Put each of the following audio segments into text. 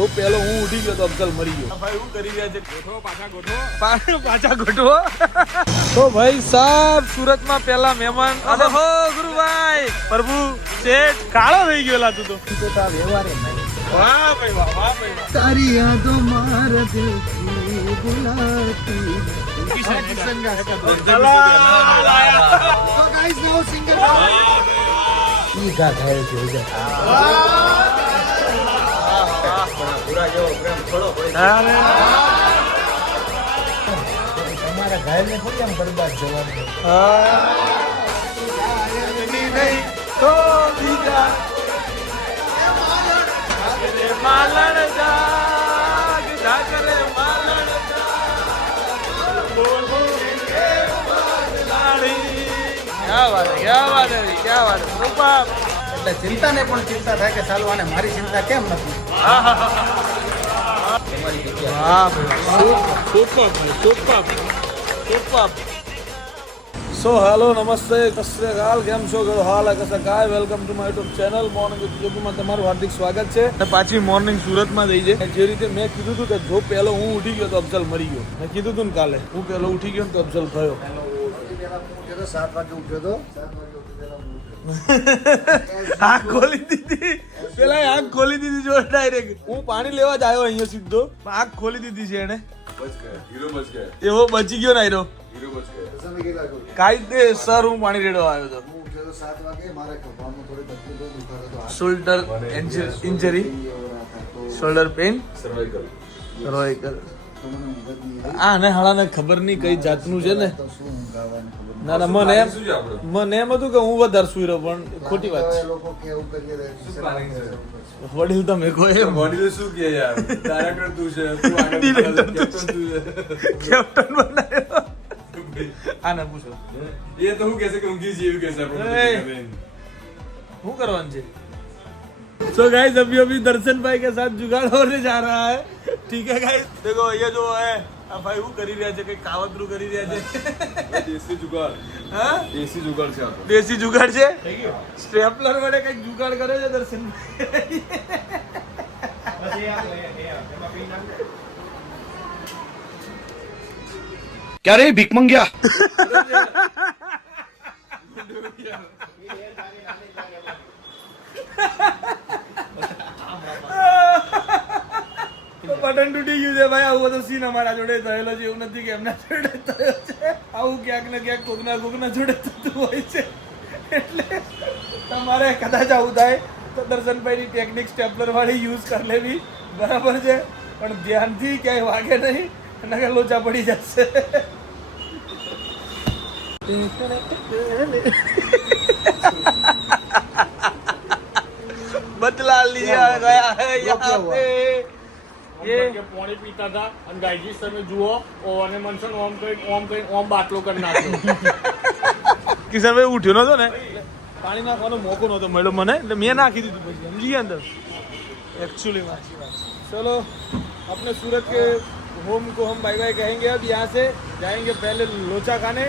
જો પેલો હું ઉઠી ગયો તો અફઝલ મરી ગયો. ભાઈ શું કરી રહ્યા છે? પાછા ગોઠવો. તો ભાઈ સાહેબ સુરતમાં પેલા મહેમાન હો ગુરુભાઈ પ્રભુ શેઠ કાળો થઈ ગયો લાતું તો વ્યવહારે વાહ ભાઈ વાહ વાહ ભાઈ તારી યાદો મારા દિલથી બુલાતી તમારા ઘાયલ ને થોડી આમ બરબાદ જવાનું માલણ જાગ જાગરે માલણ એટલે ચિંતા ને પણ ચિંતા થાય કે ચાલુ આને મારી ચિંતા કેમ નથી. સો હેલો નમસ્તે સસ્રીકાલ કેમ છો ગયો હાલ કસા કાય welcome to my YouTube channel morning with જોગુમાં તમારું હાર્દિક સ્વાગત છે. પાછી મોર્નિંગ સુરતમાં થઈ છે. જે રીતે મેં કીધું હતું કે જો પહેલો હું ઉઠી ગયો તો અફઝલ મરી ગયો. મેં કીધું હતું ને કાલે હું પહેલો ઉઠી ગયો તો અફઝલ થયો. 7 વાગે ઉઠ્યો તો આંખ ખોલી દીધી પેલા આંખ ખોલી દીધી જો ડાયરેક્ટ હું પાણી લેવા જ આવ્યો અહીંયા સીધો આંખ ખોલી દીધી છે એને. એવો બચી ગયો ને આયરો કાયદે સર હું પાણી રેડવા આવ્યો હતો. Shoulder injury shoulder pain cervical આ ને હાળાને ખબર નહીં કઈ જાતનું છે ને. ના ના મને એમ હતું કે હું વધારે સુઈ રહ્યો પણ ખોટી વાત છે. વડીલ તમે કહો એમ વડીલ શું કે યાર ડાયરેક્ટર તું છે તું આગળ કેપ્ટન તું છે કેપ્ટન બનાવ્યો. આને પૂછો ये तो हूँ कैसे कहूँगी जी कैसे શું કરવાનું છે. तो गाइस अभी अभी दर्शन भाई के साथ जुगाड़ होने जा रहा है. ठीक है गाइस देखो ये जो है આ ભાઈ શું કરી રહ્યા છે કઈ કાવતરું કરી રહ્યા છે. देसी जुगाड़ હા देसी जुगाड़ से आता દેશી જુગાડ છે. સ્ટેપલર વડે કઈક જુગાડ કરે છે દર્શન क्या रे भीख मंग्या બટન તૂટી ગયું છે ભાઈ. આવું બધો સીન અમારા જોડે થયેલો છે. એવું નથી કે એમના જોડે થયો છે. આવું ક્યાંક ને ક્યાંક કોકના જોડે થતું હોય છે. એટલે તમારે કદાચ આવું થાય તો દર્શનભાઈની ટેકનિક સ્ટેપલર વાળી યુઝ કરી લેવી બરાબર છે. પણ ધ્યાનથી ક્યાંય વાગે નહીં નકર લોચા પડી જશે. बदला लिया गया है यहाँ पे. ये पानी पीता था અને ગાયજી તમે જુઓ અને મનસન ઓમ બાટલો કરી નાખ્યો. કિશનભાઈ ઉઠ્યો નતો ને પાણી નાખવાનો મોકો નતો મળ્યો મને એટલે મેં નાખી દીધું પછી સમજી ગયા અંદર एक्चुअली में. चलो अपने सूरत के होम को हम बाय बाय कहेंगे. अब यहाँ से जाएंगे पहले लोचा खाने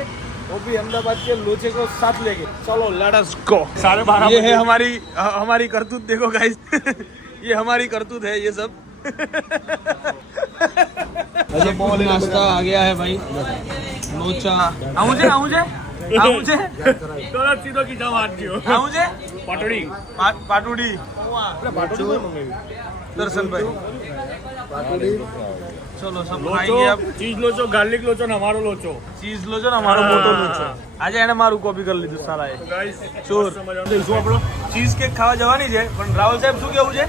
वो भी अहमदाबाद के लोचे को साथ लेके. चलो लेट अस गो. 12:30 ये है हमारी करतूत. देखो गाइस ये हमारी करतूत है ये सब. नाश्ता आ गया है भाई. लोचा आऊं जे તરત સીધો કીધા વાત ગયો આવું છે પાટડી પાટુડી दर्शन भाई चलो सब खाएंगे अब. ચીઝ લોચો ગાર્લિક લોચો ને અમારો લોચો ચીઝ લોચો ને અમારો મોટો લોચો. આજે એને મારું કોપી કરી લીધું સારાએ ચોર. શું આપણો ચીઝ કેક ખાવા જવાની છે પણ રાહુલ સાહેબ શું કેવું છે.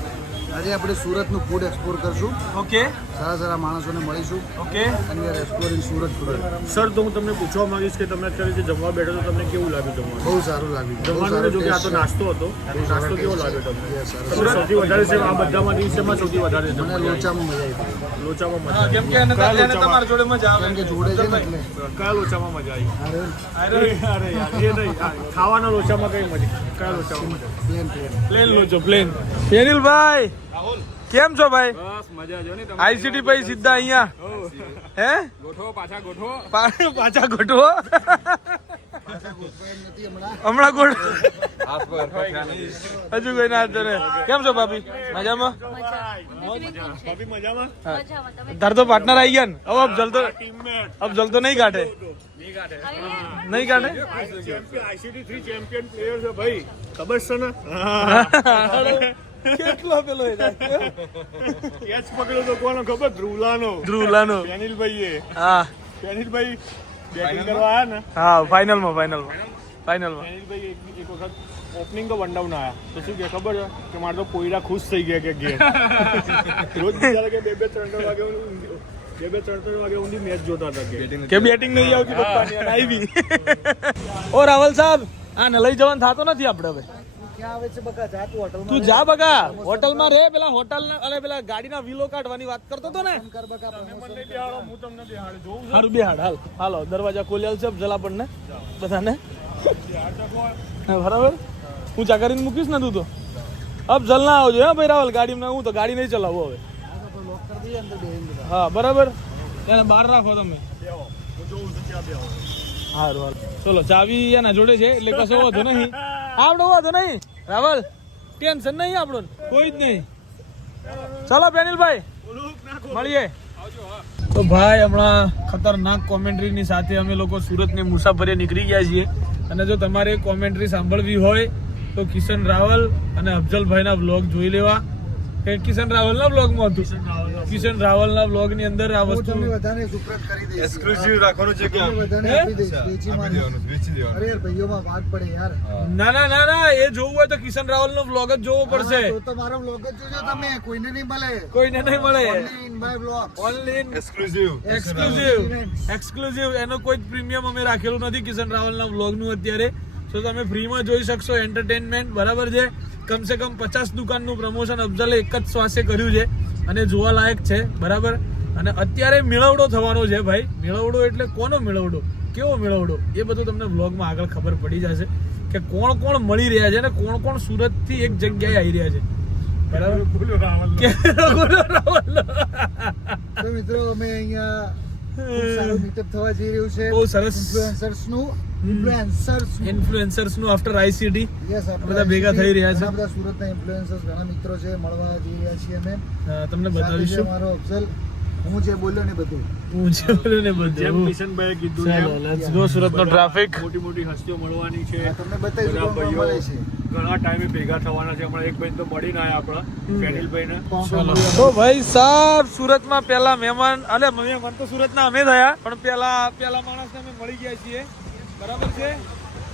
આજે આપણે સુરતનું ફૂડ એક્સપ્લોર કરશું. ઓકે સારા માણસોને મળીશું ઓકે અને we are exploring Surat today. Sir તો હું તમને પૂછવા માંગીશ કે તમે અત્યારે જે જમવા બેઠો તો તમને કેવું લાગ્યું જમવાનું? બહુ સારું લાગ્યું. જમવાનું જો કે આ તો નાસ્તો હતો. નાસ્તો કેવો લાગ્યો તમને? તમને સૌથી વધારે છે આ બધામાંથી શેમાં સૌથી વધારે છે? મને લોચામાં મજા આવી. લોચામાં મજા કેમ કે એને તમારા જોડે મજા આવે કેમ કે જોડે છે ને એટલે કયા લોચામાં મજા આવી? અરે યાર એ નહીં ખાવાના લોચામાં કઈ મજા? કયા લોચામાં મજા? પ્લેન પ્લેન લોચો પ્લેન. પેનિલ ભાઈ કેમ છો ભાઈ? બસ મજા જો ને તમે આઈસીટી પછી સીધા અહીંયા હે ગોઠવો પાછા ગોઠવો પાછા ગોઠવો હમણાં ગોઠ હાથ પર પછા નહીં હજુ કોઈ ના તને કેમ છો ભાભી? મજામાં? ભાભી મજામાં? તાર તો પાર્ટનર આવી ગયા ને હવે અબ જલતો નહીં કાઢે નહીં કાઢે ICT 3 ચેમ્પિયન પ્લેયર છે ભાઈ, ખબર છે ને? કેટલો પેલો કેચ પકડ્યો તો કોનો ખબર? ધ્રુવલાનો પેનિલભાઈએ. હા પેનિલભાઈ બેટિંગ કરવા આયા ને, હા ફાઇનલમાં ફાઇનલમાં પેનિલભાઈ એક વખત ઓપનિંગ તો વન ડાઉન આયા તો શું કે ખબર છે કે મારે તો પોયરા ખુશ થઈ ગયા કે ગેમ રોજ બિચારા કે 2-3 વાગે ઊંધી મેચ જોતા હતા કે બેટિંગ નહીં આવતી પપ્પાની અને આવી ઓ રાવલ સાહેબ આને લઈ જવાનું થતો નથી આપણે હવે. ક્યાં આવે છે બકા? જા તું હોટલમાં તું જા બગા હોટલમાં રે, પેલા હોટલ અને પેલા ગાડીના વ્હીલો કાઢવાની વાત કરતો હતો ને. કર બકા promotion. હું તમને દેહાડે જોઉં હારું બેહાડ હાલો દરવાજા ખોલ્યા છે જલા પડને બધાને હા, બરાબર ઊંચા કરીને મૂકીશ ને તું તો અબ જલ ના આવજો હે ભાઈ રાવલ ગાડીમાં. હું તો ગાડી નહીં ચલાવું હવે. લોક કર દઈએ અંદર બેહીને બધા. હા બરાબર એને બહાર રાખો તમે. હું જોઉં તો ત્યાં બે હારું હાલ ચલો ચાવી એના જોડે છે એટલે કશો વાંધો નહીં. આપણો વાંધો નહીં રાવલ, ટેન્શન નહીં આપણું કોઈ જ નહીં. ચલો પેનિલભાઈ મળીએ. તો ભાઈ હમણાં ખતરનાક કોમેન્ટ્રીની સાથે અમે લોકો સુરતની મુસાફરીએ નીકળી ગયા છીએ. અને જો તમારે કોમેન્ટ્રી સાંભળવી હોય તો કિશન રાવલ અને અફજલભાઈના વ્લોગ જોઈ લેવા. કે કિશન રાવલના વ્લોગમાં હતું, કિશન રાવલના વ્લોગની અંદર આ હું વસ્તુ તમને બધાને સુપ્રત કરી દઈશ. એક્સક્લુઝિવ રાખવાનું છે કે તમને બધાને હે? આપી દઈશ. વેચી માં નહીં. વેચી દેવાનું અરે યાર ભાઈઓમાં ભાગ પડે યાર. ના એ જોવું હોય તો કિશન રાવલનો વ્લોગ જ જોવો પડશે. તો તમારો vlog જ જોજો તમે, કોઈને નહીં મળે. કોઈને નહીં મળે. Only in my vlogs. Only exclusive exclusive એનો કોઈ પ્રીમિયમ અમે રાખેલું નથી કિશન રાવલના વ્લોગનું અત્યારે. તો તમે ફ્રીમાં જોઈ શકશો એન્ટરટેનમેન્ટ, બરાબર છે. કમસે કમ 50 દુકાનનું પ્રમોશન અફઝલે એક જ શ્વાસે કર્યું છે અને જોવા લાયક છે, બરાબર. અને અત્યારે મેળવડો થવાનો છે ભાઈ. મેળવડો એટલે કોનો મેળવડો, કેવો મેળવડો, એ બધું તમને વ્લોગમાં આગળ ખબર પડી જશે કે કોણ કોણ મળી રહ્યા છે અને કોણ કોણ સુરતથી એક જગ્યાએ આવી રહ્યા છે, બરાબર. તો મિત્રો અમે અહીંયા ખૂબ સારું meetup થવા જઈ રહ્યું છે. બહુ સરસ. ઇન્ફ્લુએન્સર્સ નું આફ્ટર આઈસીટી Yes, આપણે બધા ભેગા થઈ રહ્યા છે. ઘણા બધા સુરતના influencers, ઘણા મિત્રો છે, મળવા જઈ રહ્યા છીએ અમે. તમને સાથે છે બતાવીશું મારો અફઝલ, હું જે બોલ્યો ને બધું. હું જે બોલ્યો ને જેમ બધું. કિશનભાઈએ કીધું ચાલો એમ લેટ્સ ગો. સુરતનો ટ્રાફિક. મોટી હસ્તીઓ મળવાની છે. આ તમને બતાવીશું બધા કોણ કોણ મળે છે. ઘણા ટાઈમે ભેગા થવાના છે. હમણાં એક ભાઈ તો મળીને આયા આપણા પેનિલભાઈને. કોણ કોણ ચાલો મળે. તો ભાઈ સાહેબ સુરતમાં પહેલા મહેમાન તો સુરતના અમે થયા, પણ પહેલા માણસને અમે મળી ગયા છીએ, બરાબર છે.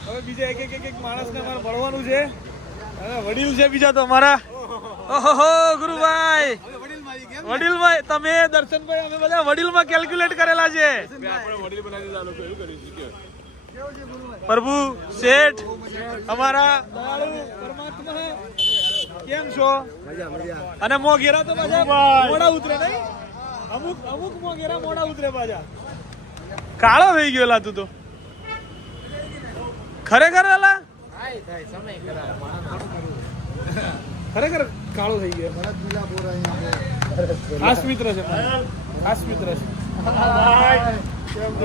હવે બીજા એક માણસને અમારે મળવાનું છે. અને વડીલ છે બીજા તો અમારા. ઓહો ગુરુભાઈ, વડીલભાઈ તમે, દર્શનભાઈ, અમે બધા વડીલમાં કેલ્ક્યુલેટ કરેલા છે. પ્રભુ શેઠ અમારા દયાળુ પરમાત્મા, કેમ છો? અને મોગેરા તો પાછા મોડા ઉતરે નહીં, અમુક મોગેરા મોડા ઉતરે પાછા. કાળો થઈ ગયો લા તું તો ખરેખર એલા, ખરેખર કાળો થઈ ગયો. ભરત મિલાપુરા અહીંયા ખાસ મિત્ર છે મારો. ખાસ મિત્ર છે.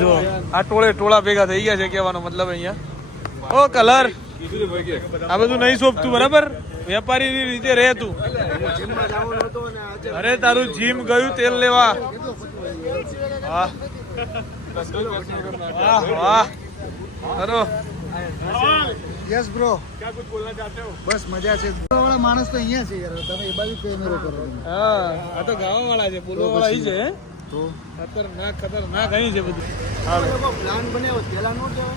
જો આ ટોળા ભેગા થઈ ગયા છે, કહેવાનો મતલબ અહીંયા. ઓ કલર આ બધું નહીં શોભતું, બરાબર. વેપારીની રીતે રહે તું. અરે તારું જીમ ગયું તેલ લેવા. વાહ વાહ વાહ. ચલો યસ બ્રો. ક્યાં કુછ બોલના ચાહતે હો? બસ મજા છે. વાળા માણસ તો અહીંયા છે યાર, તમે એ બાજુ કેમેરો કરો. હા આ તો ગાવા વાળા છે, બોલવા વાળા અહીં છે. તો ખતરનાક અહીં છે બધું. હાલો પ્લાન બનાવ્યો પેલા નો જવાય.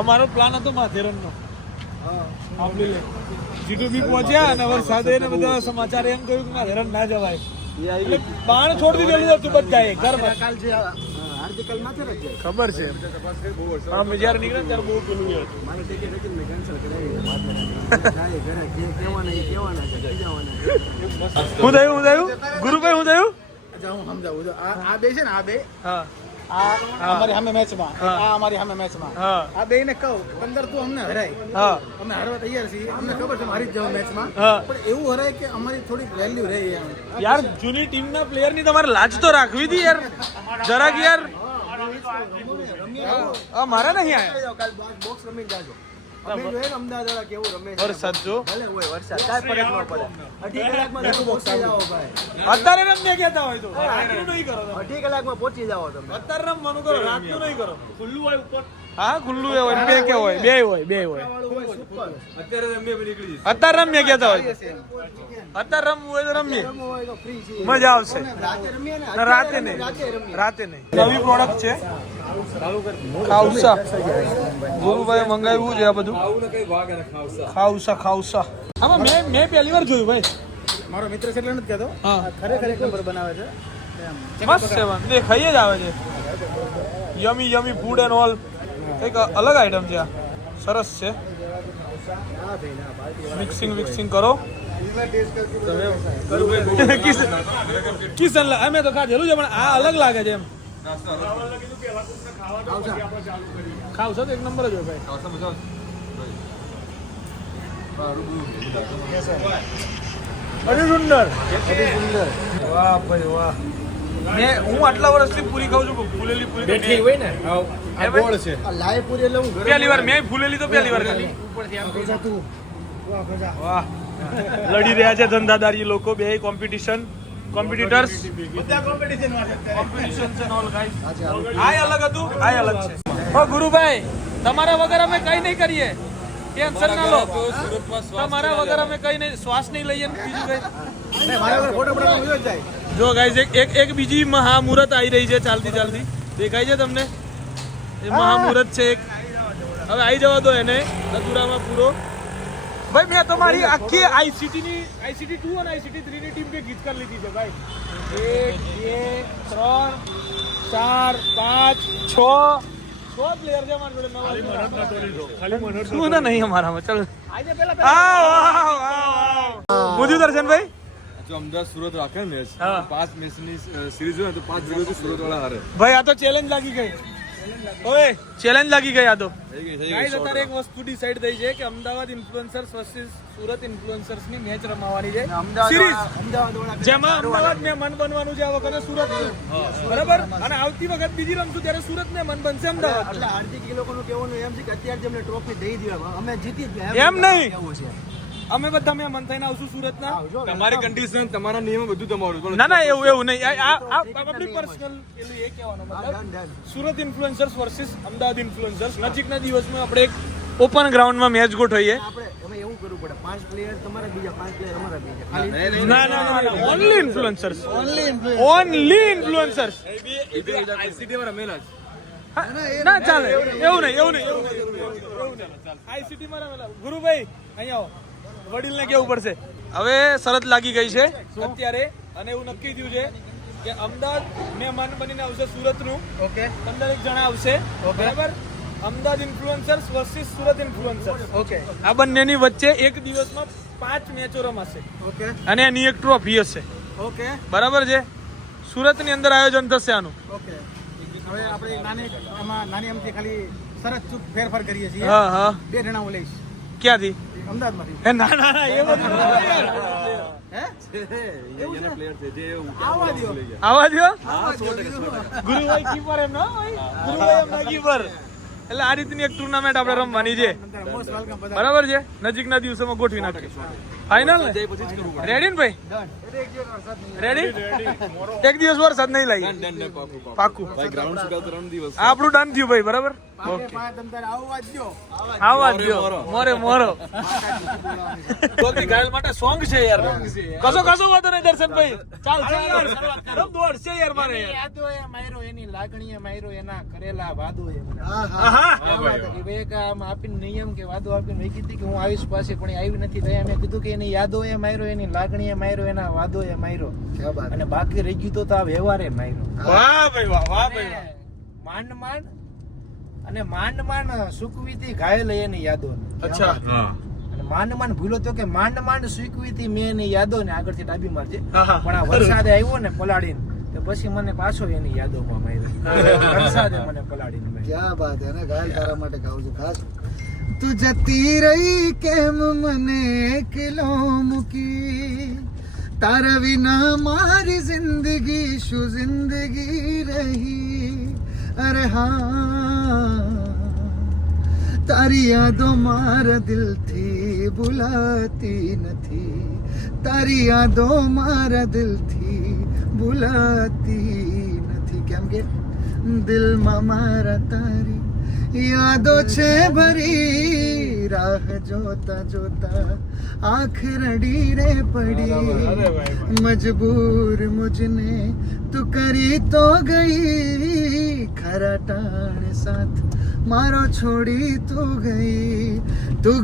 અમારો પ્લાન હતો માથેરનનો. આપણી લે જીટુબી પહોંચ્યા અને વરસાદ એને બધા સમાચાર એમ કહ્યું કે માથેરન ના જવાય. એટલે બાણ છોડી દીધેલું હતું બધાએ ઘરમાં. કાલ છે હાર્દિકલ માથે રખે. ખબર છે આમ જ્યારે નીકળે ને ત્યારે બહુ પેલું છે. મારે ટિકિટ હતી મેં કેન્સલ કરાવી. જાય ઘરે કેવાના હું થયું ગુરુભાઈ, હું થયું? અચ્છા હું સમજાવું છું. આ બે છે ને, આ બે હા આ અમારી સામે મેચમાં હા. આ અમારી સામે મેચમાં હા આ બેયને કહું અંદર તું અમને હરાય હા અમે હારવા તૈયાર છીએ અમને ખબર છે હારી જ જવા મેચમાં હા. પણ એવું હરાય કે અમારી થોડીક વેલ્યુ રહે એમ યાર જૂની ટીમના પ્લેયરની તમારે લાજ તો રાખવી હતી યાર જરાક યાર મારા નહીં આયા કાલ બોક્સ રમી જાજો અમે જોઈએ ને અમદાવાદ વાળા કેવું રમે છે વરસાદ જો ભલે હોય વરસાદ કાંઈ ફરક ન પડે અઢી કલાકમાં તમે પહોંચી જાઓ ભાઈ અત્યારે રમ્યા કહેતા હોય તો રાતનું નહીં કરો તમે. અઢી કલાકમાં પહોંચી જાઓ તમે અત્યારે રમવાનું કરો રાતનું નહીં કરો ખુલ્લું હોય ઉપર હા ખુલ્લું એ હોય બે કે હોય બે હોય વાળું હોય સુપર અત્યારે રમીએ પછી નીકળી જઈશ. અત્યારે રમ્યા કહેતા હોય અત્યારે રમવું હોય તો રમીએ રમવું હોય તો free છે. મજા આવશે રાતે રમીએ ને ના, રાતે નહીં રાતે નહીં નવી પ્રોડક્ટ છે ખાઉસા ગુરુભાઈ મંગાવ્યું છે આ બધું આવું ને કઈ ભાગ અને ખાવસા. ખાઉસા આમાં મેં પહેલી વાર જોયું ભાઈ મારો મિત્ર છે એટલે નથી કહેતો હા આ ખરેખર એક નંબર બનાવે છે એમ. મસ્ત છે પણ દેખાઈ જ આવે છે યમી ફૂડ એન્ડ ઓલ કંઈક અલગ આઈટમ છે આ સરસ છે ના ભાઈ ના પાર્ટી મિક્સિંગ કરો કિશન અમે તો ખાધેલું છે પણ આ અલગ લાગે છે એમ ખાવશો તો એક નંબર જ હોય ભાઈ ખાવસા મજા આવશે. હા, રૂબરૂ. અતિ સુંદર વાહ ભાઈ વાહ હું આટલા વર્ષથી પૂરી ખાઉં છું પણ ફૂલેલી પૂરી બેઠી હોય ને આ ગોળ છે આ લાઈવ પૂરી એટલે હું ઘરે પહેલી વાર મેં ફૂલેલી તો પહેલી વાર ખાધી ખોજા તું વાહ ખોજા વાહ લડી રહ્યા છે ધંધાદારી લોકો બે કોમ્પિટિટર્સ કોમ્પિટિશન છે ઓલ ગાઈસ આ અલગ હતું આ અલગ છે ઓ ગુરુભાઈ તમારા વગર અમે કઈ નહીં કરીએ ટેન્શન ના લો તમારા વગર અમે કઈ નહીં શ્વાસ નહીં લઈએ ને બીજું કઈ નહીં મારા વગર ફોટો પડાવવાનો હોય જ જાય જો ગાઈસ એક બીજી મહામુહૂર્ત આવી રહી છે ચાલતી દેખાય છે તમને એ મહામુહૂર્ત છે એક હવે આવી જવા દો એને અધૂરામાં પૂરો ભાઈ મેં તો મારી આખી આઈસીટી 2 અને આઈસીટી 3 ની ટીમ કે ગીત કરી લીધી છે ભાઈ 1 2 3 4 5 6 પ્લેયર છે મારા જોડે નવા શું ના નહીં અમારામાં ચાલો આજે પેલા આવ મુજુ દર્શનભાઈ જો અમદાવાદ સુરત રાખે ને મેચ હા. 5 મેચની સિરીઝ હોય ને તો 5 વિરોધી સુરત વાળા હારે. ભાઈ આ તો ચેલેન્જ લાગી ગઈ ઓય ચેલેન્જ લાગી ગઈ આ તો થઈ ગઈ ગાઈસ અત્યારે એક વસ્તુ ડિસાઈડ થઈ છે કે Ahmedabad influencers versus Surat influencers ની મેચ રમાવાની છે સિરીઝ અમદાવાદ વાળા જેમાં અમદાવાદ મહેમાન બનવાનું છે આ વખતે સુરત બરાબર અને આવતી વખત બીજી રમશું ત્યારે સુરત મહેમાન બનશે અમદાવાદ એટલે હાર્દિક એ લોકોનું કહેવાનું એમ છે કે અત્યારે જેમને ટ્રોફી દઈ દેવા અમે જીતી જ ગયા એમ નહીં. એવું છે અમે બધા મહેમાન થઈને આવશું સુરતના આવજો ને. તમારી કન્ડિશન તમારા નિયમ બધું તમારું બોલો. ના એવું નહીં આ આપણી પર્સનલ એનું એ કહેવાનો મતલબ done done Surat influencers versus Ahmedabad influencers નજીકના દિવસમાં આપણે એક ઓપન ગ્રાઉન્ડમાં મેચ ગોઠવીએ આપણે એમાં એવું કરવું પડે 5 પ્લેયર તમારા બીજા 5 પ્લેયર અમારા બીજા ખાલી ના only influencers only only influencers ICT માં રમેલા છે. ના ચાલે એવું નહીં આઈસીટી માં રમેલા ગુરુભાઈ અહીંયા આવો વડીલને કેવું પડશે હવે શરત લાગી ગઈ છે અત્યારે અને એવું નક્કી થયું છે કે અમદાવાદ મહેમાન બનીને આવશે સુરતનું ઓકે 15 જણા આવશે બરાબર Ahmedabad influencers versus Surat influencers okay આ બંનેની વચ્ચે એક દિવસમાં 5 મેચો રમાશે ઓકે અને એની એક ટ્રોફી હશે ઓકે બરાબર છે સુરતની અંદર આયોજન થશે આનું ઓકે હવે આપણે નાની અમથી ખાલી સરસ ચૂક ફેરફાર કરીએ છીએ હા 2 જણા હું લઈશ ક્યાંથી અમદાવાદમાંથી હે ના એ બધું ના હોય યાર. હે એના player છે જે આવવા દ્યો. આવા દ્યો આવવા દ્યો. ગુરુભાઈ કીપર એમ ના હોય ગુરુભાઈ એમના કીપર એટલે આ રીતની એક ટુર્નામેન્ટ આપણે રમવાની છે મોસ્ટ વેલકમ બધા બરાબર છે નજીકના દિવસોમાં ગોઠવી નાખીએ ફાઇનલ ને રેડી ને ભાઈ રેડી એક દિવસ વરસાદ નહીં લાગી પાકું ભાઈ ગ્રાઉન્ડ સુકાવ 3 દિવસ આપણું ડન થયું ભાઈ બરાબર આવવા દ્યો. આવા જ દ્યો. મોરો ગોગી ઘાયલ માટે સોંગ છે યાર કશો વાતો નહીં દર્શનભાઈ ચાલ દોડશે યાર મારે યાદો એ માયરો એની લાગણીએ માયરો એના કરેલા વાદો એ હા હા એક આમ આપીને નિયમ કે વાદો આપીને મેં કીધી કે હું આવીશ પાસે પણ એ આવી નથી તૈયાર મેં કીધું કે એની યાદો એ માયરો એની લાગણીએ માયરો એના વાદો એ માયરો ક્યાં બાત. અને બાકી રહી ગયું તો આ વ્યવહારે માયરો વાહ ભાઈ વાહ ભાઈ વાહ માંડ માંડ સુકવી હતી ઘાયલ એની યાદો અચ્છા અને માંડ ભૂલો તો કે માંડ સુકવી હતી મેં એની યાદો ને આગળથી ડાબી મારજે હા, હા. પણ આ વરસાદ આવ્યો ને પલાળીને તો પછી મને પાછો એની યાદોમાં માર્યો. વરસાદે મને પલાળીને માર્યો. ક્યાં બાત હે ને ગાયલ તારા માટે ગાઉં છું ખાસ. તું જતી રહી કેમ મને એકલો મૂકી, તારા વિના મારી જિંદગી શું જિંદગી રહી. અરે હા, તારી યાદો મારા દિલથી ભૂલાતી નથી, તારી યાદો મારા દિલથી ભૂલાતી નથી. કેમ કે દિલમાં મારા તારી યાદો છે ભરી, રાહ જોતા જોતા આંખ રડી રે પડી. મજબૂર મુझने તું કરી તો ગઈ, ખરા ટાણ સાથ મારો છોડી તું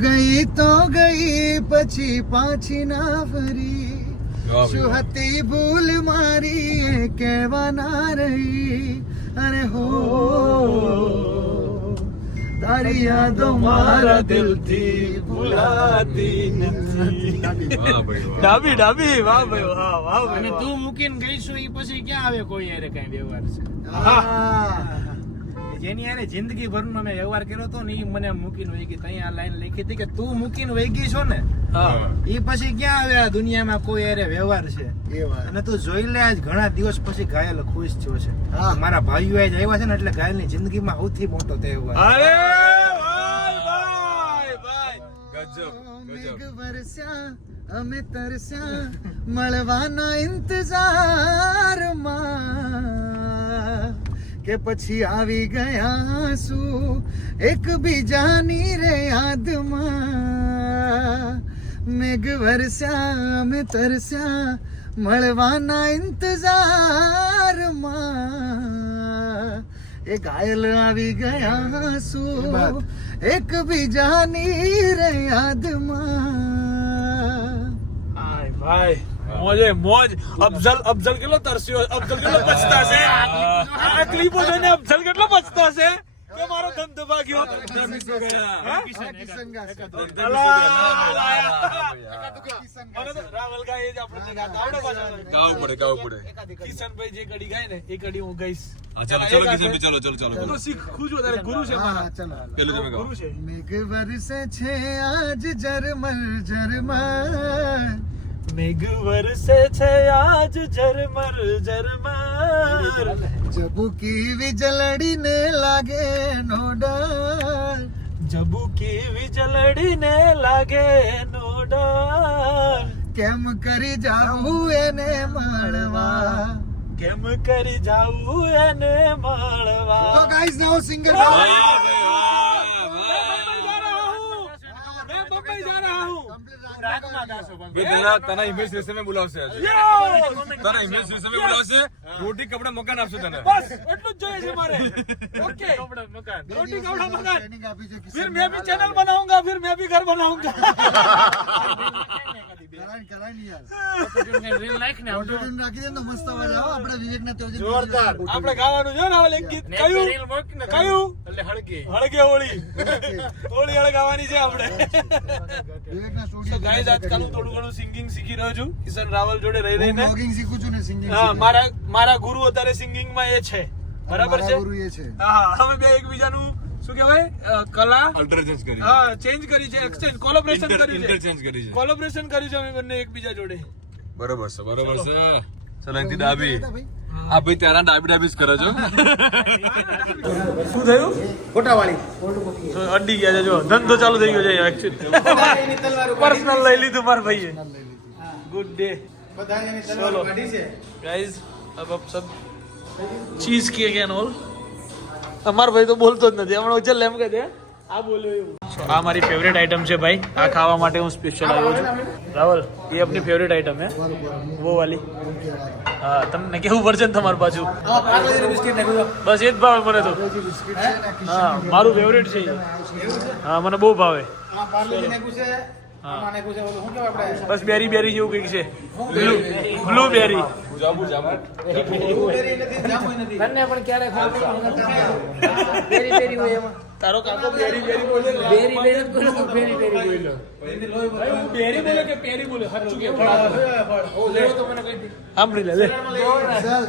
ગઈ તો ગઈ, પછી પાછી ના ફરી. શું હતી ભૂલ મારી એ કહેવા ના રહી. અરે હો, તારી યાદો મારા દિલથી ભૂલાતી નથી. ડાબી ડાબી, વાહ ભાઈ વાહ, વાહ અને ભાઈ તું મૂકીને ગઈ છું એ પછી ક્યાં આવે કોઈ યારે કઈ વ્યવહાર છે? જેની યારે જિંદગી ભરનો મેં વ્યવહાર કર્યો હતો ને એ મને મૂકીને વહી ગઈ. ત્યાં આ લાઈન લખી હતી કે તું મૂકીને વહી ગઈ છો ને, એ પછી ક્યાં આવે આ દુનિયામાં કોઈ યારે વ્યવહાર છે? એ વાત. અને તું જોઈ લે, આજ ઘણા દિવસ પછી ઘાયલ ખુશ થયો છે. હા. મારા ભાઈઓ આજ આવ્યા છે ને એટલે ઘાયલની જિંદગીમાં સૌથી મોટો તહેવાર. અરે ભાઈ ભાઈ, મેઘ વરસ્યા અમે તરસ્યા મળવાના ઇંતજારમાં, કે પછી આવી ગયા શું એકબીજાની રે યાદમાં. મેઘ વરસ્યા અમે તરસ્યા મળવાના ઇંતજારમાં, એ ઘાયલ આવી ગયા શું એકબીજાની રે યાદમાં. ભાઈ ભાઈ, મોજે મોજ. અફઝલ કેટલો તરસ્યો, અફઝલ કેટલો પછતાશે આ ક્લિપો જોઈને. અફઝલ કેટલો પછતાશે કે મારો ધંધો ભાગ્યો. રાવલ ગાય જ આપણને ગાતા આવડે પાછા. ગાવું પડે. કિશનભાઈ જે કડી ગાય ને એ કડી હું ગાઈશ. ચલો કિશનભાઈ, ચલો. હું તો શીખું છું, તારે ગુરુ છે મારા. હા, ચલો. પેલું તમે ગાઓ. ગુરુ છે. મેઘ વરસે છે આજ ઝરમર ઝરમર, મેઘ વરસે છે આજ ઝરમર ઝરમર, જબુકી વીજળીને લાગે નો ડર, જબુકી વીજળીને લાગે નો ડર, કેમ કરી જાવું એને મળવા. કેમ કરી જાવું એને મળવા. તો ગાઈસ નાઉ સિંગર मैं बम्बई जा रहा हूँ. તને ઇમેજ વિશે મેં બોલાવશે આજે. તને ઇમેજ વિશે મેં બોલાવશે. રોટી કપડા મકાન આપશે તને. बस એટલું જ જોઈએ છે મારે. ओके, रोटी कपड़ा मकान. ટ્રેનિંગ આપી છે फिर मैं भी चैनल बनाऊंगा, फिर मैं भी घर बनाऊंगा. કરાય નહીં યાર. રીલ નાખ ને આવજો. ઓટોટ્યુન રાખી દે ને તો મસ્ત અવાજ આવે. આપણે વિવેકના ત્યોજી જોરદાર. આપણે ગાવાનું છે ને એક ગીત. કયું રીલ મૂક ને કયું? એટલે હળગે. હળગે હોળી. હોળી હળગાવાની છે આપણે. વિવેકના તો સ્ટુડિયો ગાઈઝ આજકાલ હું થોડું ઘણું સિંગિંગ શીખી રહ્યો છું કિશન રાવલ જોડે રહી રહીને. બ્લોગિંગ શીખું છું ને સિંગિંગ. હા, મારા ગુરુ અત્યારે સિંગિંગ માં એ છે. બરાબર છે. ગુરુ એ છે. હા, અમે બે એકબીજાનું શું કહેવાય કલા અલ્ટરચેન્જ કરી. હા ચેન્જ કરી છે, એક્સચેન્જ કોલેબોરેશન કર્યું છે. ઇન્ટરચેન્જ કરી છે. કોલેબોરેશન કર્યું છે અમે બંને એકબીજા જોડે. બરોબર છે. ચલો અહીંથી ડાબી. આ ભાઈ ત્યાં ડાબી જ કરે છો. શું થયું? ગોટાવાળી. તો અડી ગયા છે, જો ધંધો ચાલુ થઈ ગયો છે એકચ્યુઅલી. પર્સનલ લઈ લીધું મારા ભાઈએ. Good day. બધા એની ચલો. તલવાર કાઢી છે. गाइस अब सब चीज केक एंड ऑल. અમાર ભાઈ તો બોલતો જ નથી હમણાં. ચલ એમ કહે આ બોલ્યો એવું. આ મારી ફેવરેટ આઈટમ છે ભાઈ. આ ખાવા માટે હું સ્પેશિયલ આવ્યો છું. રાવલ, ये अपनी फेवरेट आइटम है वो वाली. હા, તમને કેવું પડશે ને તમારું પાછું? બસ એ જ ભાવે મને તો. હા, મારું ફેવરેટ છે ઈ. હા, મને બહુ ભાવે. આ પાર્લેજી નાખ્યું છે. આમાં નાખ્યું છે ઓલું શું કહેવાય આપણે? બસ બેરી બેરી જેવું કંઈક છે. બ્લુબેરી. બ્લુબેરી નથી, જાંબુ નથી. બંને પણ ક્યારે ખાવું બેરી બેરી હોય એમાં. તારો કાકો બેરી બેરી બોલે ને. બેરી બેરી બોલો તો બેરી બેરી બોલો. ભાઈ, હું બેરી બોલે કે પેરી બોલે? સાચું કે ઓ લેવો તો મને કહી દે. સાંભળી લે લે. ચાલ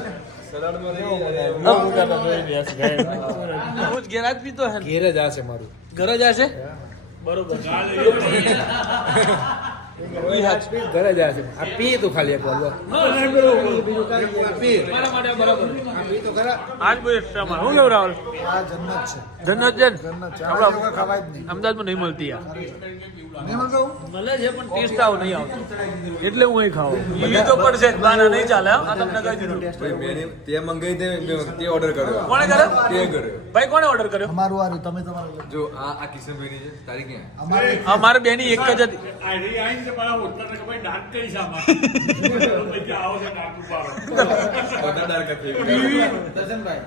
રોજ ઘેર જ પીતો હે ને? ઘેર જ આશે મારું ઘર જ હશે બરોબર ઘરે જ આશે આ પી તું ખાલી એક વાર લો. પી મારા માટે બરાબર આ પી તો ખરા. આજ બહુ એક્સ્ટ્રા માં હું કેવું રાહુલ આ જન્નત છે. જન્નત છે ને? જન્નત છે. આ આપણા વગર ખવાય જ નહીં. અમદાવાદમાં નહીં મળતી યાર નહીં મળતો? મળે છે પણ ટેસ્ટ આવ નહીં આવતો એટલે હું અહીં ખાઉં એ તો પડશે જ બાના નહીં ચાલે હો. આ તમને કહી દીધું તે મંગાઈ તે ઓર્ડર કર્યો કોણે કર્યો તે કર્યો ભાઈ કોણે ઓર્ડર કર્યો અમારું આરું તમે તમારું લો. જો આ કિશનભાઈની છે તારી ક્યાં અમારે અમારે બેની એક જ હતી આઈડી આઈને તે મારા હોટલ કે ભાઈ ડાર્ક કરી છે આમાં ભાઈ કે આવો છે ડાર્ક ઉપાડો બધા ડાર્ક થઈ ગયા દર્શનભાઈ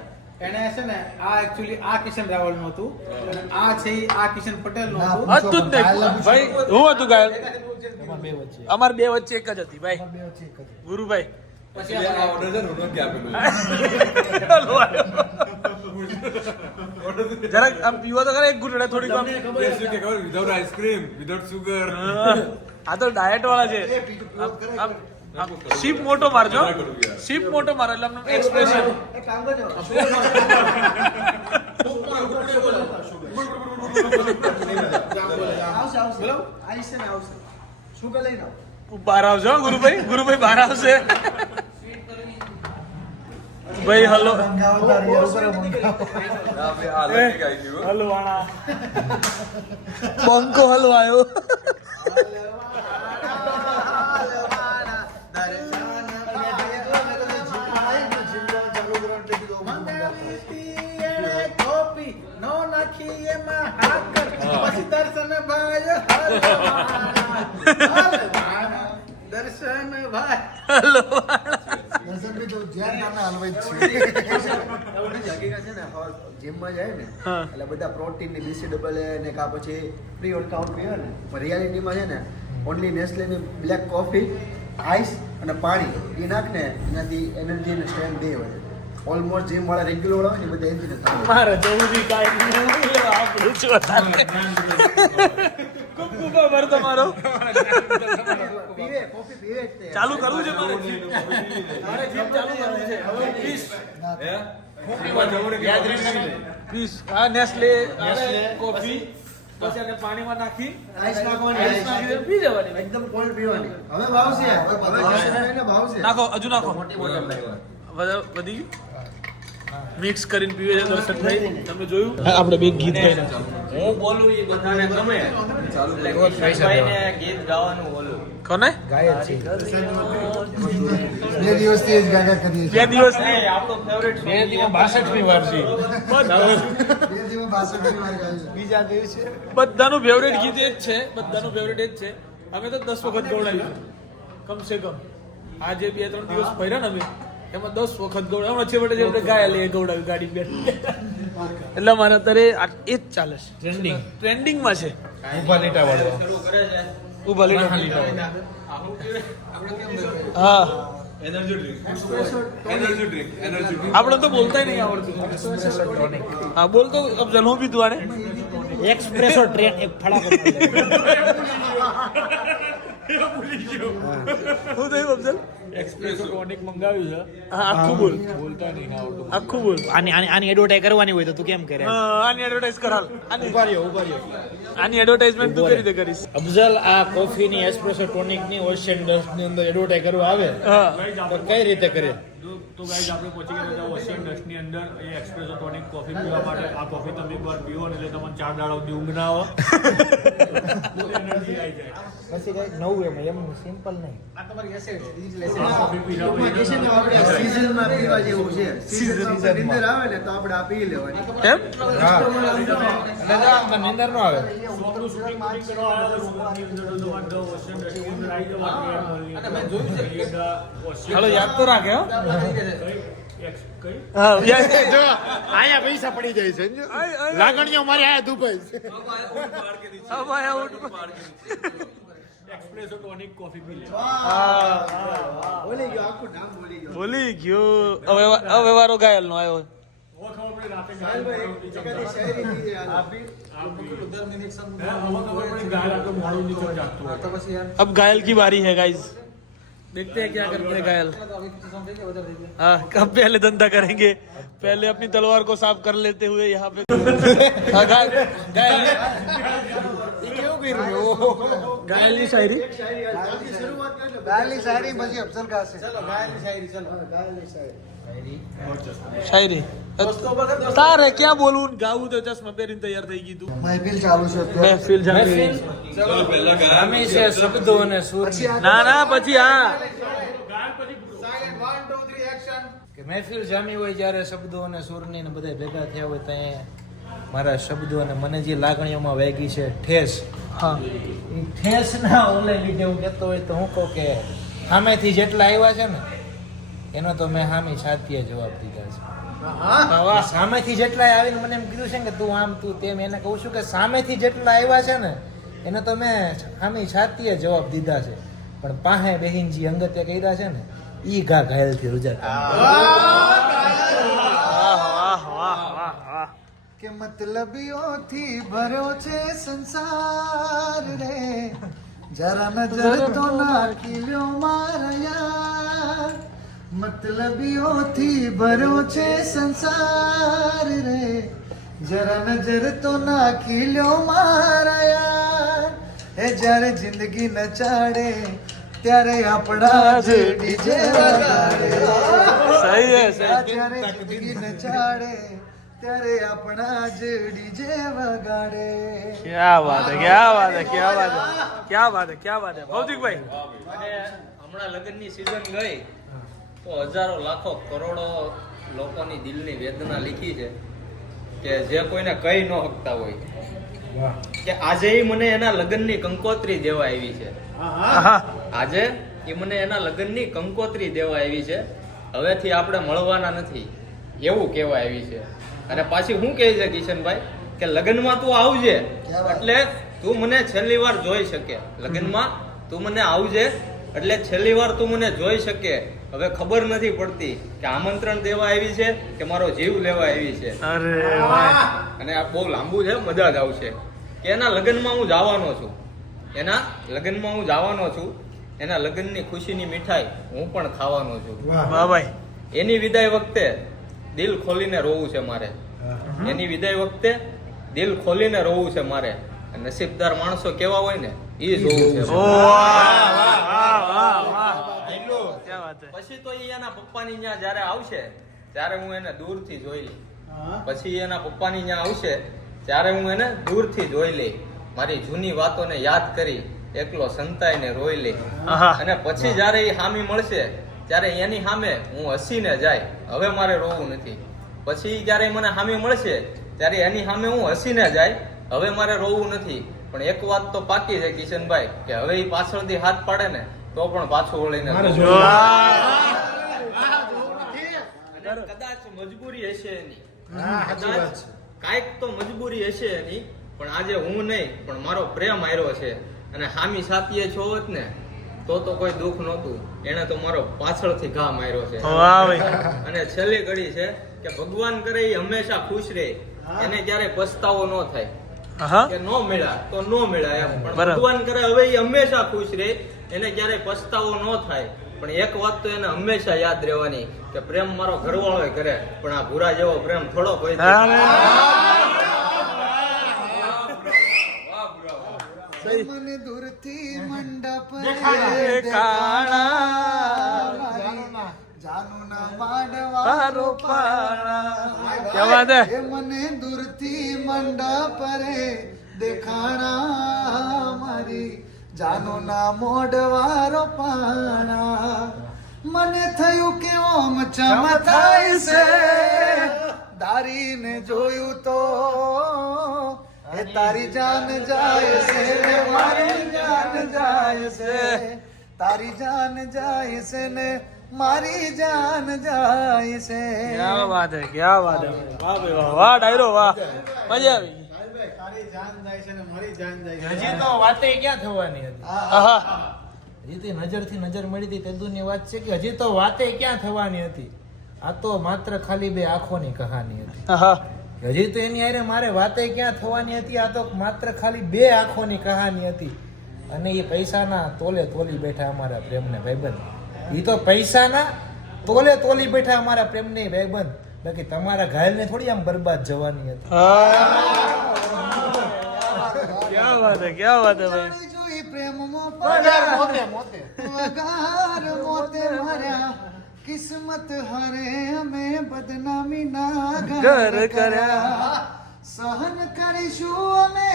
એને છે ને આ એકચ્યુઅલી આ કિશન રાવલ નું હતું અને આ છે ઈ આ કિશન પટેલ નું ના, હતું. હતું જ નહીં ભાઈ હું હતું ગાયલ એમાં બે વચ્ચે અમારે બે વચ્ચે એક જ હતી ભાઈ બે વચ્ચે એક જ. ગુરુભાઈ પછી આ ઓર્ડર છે ને હું કે આપેલું જરાક આમ પીવો તો ખરા એક ઘૂંટડે થોડીક આમ શું કે ખબર વિધાઉટ આઈસ્ક્રીમ વિધાઉટ સુગર આ તો ડાયટ વાળા છે આમ શીપ મોટો મારજો શીપ મોટો મારો એટલે આમનું એક્સપ્રેશન એક કામ કરજો. આવશે આવશે બોલો. આવીશ ને આવશે. શુગર લઈને આવો. બહાર આવજો હો, ગુરુભાઈ બહાર આવશે ભાઈ હલો મંગાવો તારી યાર, ઉપર મંગાવો. આપણે આ લઈ આવી ગયું હલવાણા બંકો હલવાયો કોપી નો નાખી એમાં હાકર પછી દર્શનભાઈ હલવાણા. દર્શનભાઈ દર્શનભાઈ તો જ્યાં નાના હલવાઈ જ છે. જીમમાં જાય ને હા. એટલે બધા પ્રોટીન ની BCAA ને કા પછી પ્રી વર્કઆઉટ પીવે ને પણ રિયાલિટીમાં છે ને ઓનલી નેસ્લે ની બ્લેક કોફી આઈસ અને પાણી એ નાખ ને એનાથી એનર્જી અને સ્ટ્રેન્થ બે વધે. ઓલમોસ્ટ જીમ વાળા રેગ્યુલર હોય ને બધા એનર્જી થાય. મારે જવું કાંઈ નહીં આપણું છું કુકુબા ભર તમારો પીવે કોફી પીવે જ તે. ચાલુ કરવું છે મારે મારે જીમ ચાલુ કરવું છે હવે પીસ પીસ આ નેસ્લે કોફી પછી આને પાણીમાં નાખી આઈસ નાખવાની, આઈસ નાખી દે, પી જવાની ભાઈ. એકદમ કોલ્ડ પીવાની. હવે ભાવશે હવે કિશનભાઈને ભાવશે. નાખો હજુ નાખો મોટી બોટલ લાવ્યા. વધી ગયું મિક્સ કરીને પીવે છે દર્શનભાઈ તમે જોયું આપણે બે ગીત ગાઈને હું બોલું એ બધાને ગમે એટલે કિશનભાઈને ગીત ગાવાનું બોલું કોને બે દિવસથી એ જ ગાગા કરીએ બે છીએ. દિવસની આપણું ફેવરેટ બે દિવસ 62મી વાર છે બે દિવસ 62 વાર ગાયું છે. બીજા દિવસે બધાનું ફેવરેટ ગીત એ જ છે બધાનું ફેવરેટ એ જ છે અમે તો 10 વખત ગવડાવ્યું કમ સે કમ આ જે 2-3 દિવસ ફર્યા ને અમે એમાં 10 વખત ગવડાવ્યું છેવટે જે આપણે ગાયા લે ગવડાવ્યું ગાડી બે એટલે મારે અત્યારે એ જ ચાલે છે ટ્રેન્ડિંગમાં છે ઉભા લીટા વાળો ઉભા લીટા હા એનર્જી ડ્રિંક આપણે તો બોલતાય નહીં આવડતું હા બોલતો અફઝલ હું પીધું આને એક્સપ્રેસો ટ્રેન એક ફટાફટ હું થયું અફઝલ એક્સપ્રેસો ટોનિક મંગાવ્યું છે હા આખું બોલ બોલતા નહીં આવડતું આખું બોલ આની એડવર્ટાઈઝ કરવાની હોય તો તું કેમ કરે હા, આની એડવર્ટાઇઝ કરાલ આની ઉભા રહ્યો આની એડવર્ટાઇઝમેન્ટ તું કઈ રીતે કરીશ અફઝલ આ કોફીની એસ્પ્રેસો ટોનિકની ઓશિયન ડસ્ટની અંદર એડવર્ટાઈઝ કરવા આવે હા તો કઈ રીતે કરે તો ગાઈઝ આપણે પહોંચી ગયા હતા ઓશિયન ડસ્ટની અંદર એ એક્સપ્રેસો ટોનિક કોફી પીવા માટે આ કોફી તમે એકવાર પીવો ને એટલે તમને 4 દાડા સુધી ઊંઘ ના આવે એનર્જી આવી જાય પછી કઈ નવું એમ સિમ્પલ નહીં કોફી પીધા પછી કિશનભાઈ આપણે seasonમાં પીવા જેવું છે. seasonમાં નીંદર આવે ને તો આપણે આ પી લેવાની. એમ નિંદર નો આવે આપણું શૂટિંગ કરવા આવ્યા હતા સુરતની અંદર તો વાંધો ઓશિયન ડસ્ટની અંદર આવી જવાનું હાલો યાદ તો રાખે હો કઈ હા યાદ જો આયા પૈસા પડી જાય છે લાગણીઓ મારી આયા દુબઈ હા ભાઈ આવું એક્સપ્રેસો ટોનિક કોફી પી લે બોલી ગયો આખું નામ બોલી ગયો. ભૂલી ગયો હવે વારો ઘાયલ નો આવ્યો ઓ ખબર પડી રાતે સાહેબભાઈ, એકાદી શાયરી કીધી હાલ. ગાય રાતે મોડું નીચે જાગતું હોય તો પછી યાર अब घायल की बारी है गाइस देखते हैं क्या करते हैं घायल हाँ कब पहले धंधा करेंगे पहले अपनी तलवार को साफ कर लेते हुए यहाँ पे हाँ, घायल ની શાયરી ગાયલી શાયરી પછી અફઝલ ગાશે શાયરી તારે ક્યાં બોલવું ને ગાવું તો ચશ્મા પહેરીને તૈયાર થઈ ગઈ તું મહેફિલ ચાલુ છે અત્યારે. મહેફિલ જામી ચલો પહેલા ગાયા. હંમેશા શબ્દો અને સુર ના પછી હા કે મહેફિલ જામી હોય જ્યારે શબ્દો અને સુરની ને બધા ભેગા થયા હોય ત્યાં મારા શબ્દો અને મને જે લાગણીઓમાં વાગી છે ઠેસ હા એ ઠેસ ના ઓલે લીધે હું કહેતો હોય તો હું કહું કે સામેથી જેટલા આવ્યા છે ને એનો તો મેં સામી છાતીએ જવાબ દીધા છે સામેથી જેટલા આવીને મને એમ કીધું છે કે તું આમ તું તેમ એને કહું છું કે સામેથી જેટલા આવ્યા છે ને એને તો મેં સામી છાતીએ જવાબ દીધા છે પણ પાહે બહેનજી અંગતે કર્યા છે ને ઈ ઘા ઘાયલથી રૂજા કે મતલબીઓથી ભર્યો છે સંસાર રે જરા નજર તો નાખી લ્યો મારા યાર મતલબીઓથી ભર્યો છે સંસાર રે જરા નજર તો નાખી લ્યો મારા યાર એ જ્યારે જિંદગી નચાડે ત્યારે આપણા જ ડીજે વગાડે સહી હે સહી જ્યારે જિંદગી નચાડે ત્યારે આપણા જ ડીજે વગાડે क्या बात है क्या बात है क्या बात है क्या बात है क्या बात है ભૌતિક ભાઈ અને હમણાં લગ્નની સીઝન ગઈ તો હજારો લાખો કરોડો લોકોની દિલની વેદના લીખી છે કે જે કોઈને કહી ન શકતા હોય કે આજે ઈ મને એના લગ્નની કંકોત્રી દેવા આવી છે આજે ઈ મને એના લગ્નની કંકોત્રી દેવા આવી છે હવેથી આપણે મળવાના નથી એવું કહેવા આવી છે અને પાછી શું કહે છે કિશનભાઈ કે લગ્નમાં તું આવજે એટલે તું મને છેલ્લી વાર જોઈ શકે લગ્નમાં તું મને આવજે એટલે છેલ્લી વાર તું મને જોઈ શકે હવે ખબર નથી પડતી કે આમંત્રણ દેવા આવી છે કે મારો જીવ લેવા આવી છે અરે વાહ અને આ બહુ લાંબુ છે મજા જ આવશે કે એના લગ્નમાં હું જવાનો છું એના લગ્નમાં હું જવાનો છું એના લગ્નની ખુશીની મીઠાઈ હું પણ ખાવાનો છું વાહ ભાઈ એની વિદાય વખતે દિલ ખોલીને રોવું છે મારે એની વિદાય વખતે દિલ ખોલીને રોવું છે મારે નસીબદાર માણસો કેવા હોય ને એ જોવું છે ઓ વાહ વાહ વાહ વાહ क्या बात है પછી તો ઈ એના પપ્પાની ત્યાં જ્યારે આવશે ત્યારે હું એને દૂરથી જોઈ લઈ પછી એના પપ્પાની ત્યાં આવશે ત્યારે હું એને દૂરથી જોઈ લઈ મારી જૂની વાતોને યાદ કરી એકલો સંતાઈને રોઈ લઈ આહા. અને પછી જ્યારે એ હામી મળશે ત્યારે એની સામે હું હસીને જાય હવે મારે રોવું નથી પછી જ્યારે મને હામી મળશે ત્યારે એની સામે હું હસીને જાય હવે મારે રોવું નથી પણ એક વાત તો પાકી છે કિશનભાઈ કે હવે એ પાછળથી હાથ પાડે ને તો પણ પાછું વળીને વાહ અને કદાચ મજબૂરી હશે એની કદાચ કાંઈક તો મજબૂરી હશે એની પણ આજે હું નહીં પણ મારો પ્રેમ આયરો છે અને હામી સાથીએ છો હોત ને તો કોઈ દુઃખ નહોતું એને તો મારો પાછળથી ઘા માર્યો છે વાહ ભાઈ અને છેલ્લી ઘડી છે કે ભગવાન કરે એ હંમેશા ખુશ રહે એને ક્યારે પસ્તાવો ન થાય હા કે નો મળ્યા તો નો મળ્યા એમ પણ બરાબર. ભગવાન કરે હવે એ હંમેશા ખુશ રહે એને ક્યારે પસ્તાવો ન થાય પણ એક વાત તો એને હંમેશા યાદ રહેવાની કે પ્રેમ મારો ઘરવાળો કરે પણ આ ભૂરા જેવો પ્રેમ થોડો કોઈ દે. મને દૂરથી મંડપ જાનુના માંડવા क्या बात है એ મને દૂરથી મંડપ રે દેખાણા મારી જાનુના મોઢવારો પાણા મને થયું કે ઓમ ચમ થાય છે દારીને જોયું તો એ તારી જાન જાય છે મારી જાન જાય છે તારી જાન જાય છે ને મારી જાન જાય છે क्या बात है क्या बात है वाह भाई वाह वाह डायरो वाह मजा આવી તારી જાન જાય છે ને મારી જાન જાય હજી તો વાતે ક્યાં થવાની હતી આહા હજી તો નજરથી નજર મળી હતી તેદુની વાત છે કે હજી તો વાતે ક્યાં થવાની હતી આ તો માત્ર ખાલી બે આંખોની કહાની હતી આહા હજી તો એની હારે મારે વાતે ક્યાં થવાની હતી આ તો માત્ર ખાલી બે આંખોની કહાની હતી અને એ પૈસાના તોલે તોલી બેઠા અમારા પ્રેમને ભાઈબંધ એ તો પૈસાના તોલે તોલી બેઠા અમારા પ્રેમની ભાઈબંધ, બાકી તમારા ઘાયલને થોડી આમ બરબાદ જવાની હતી. क्या बात है भाई. જોઈ પ્રેમમાં વગાર મોતે માર્યા, કિસ્મત હારે અમે બદનામી ના ઘર કર્યા. સહન કરીશું અમે,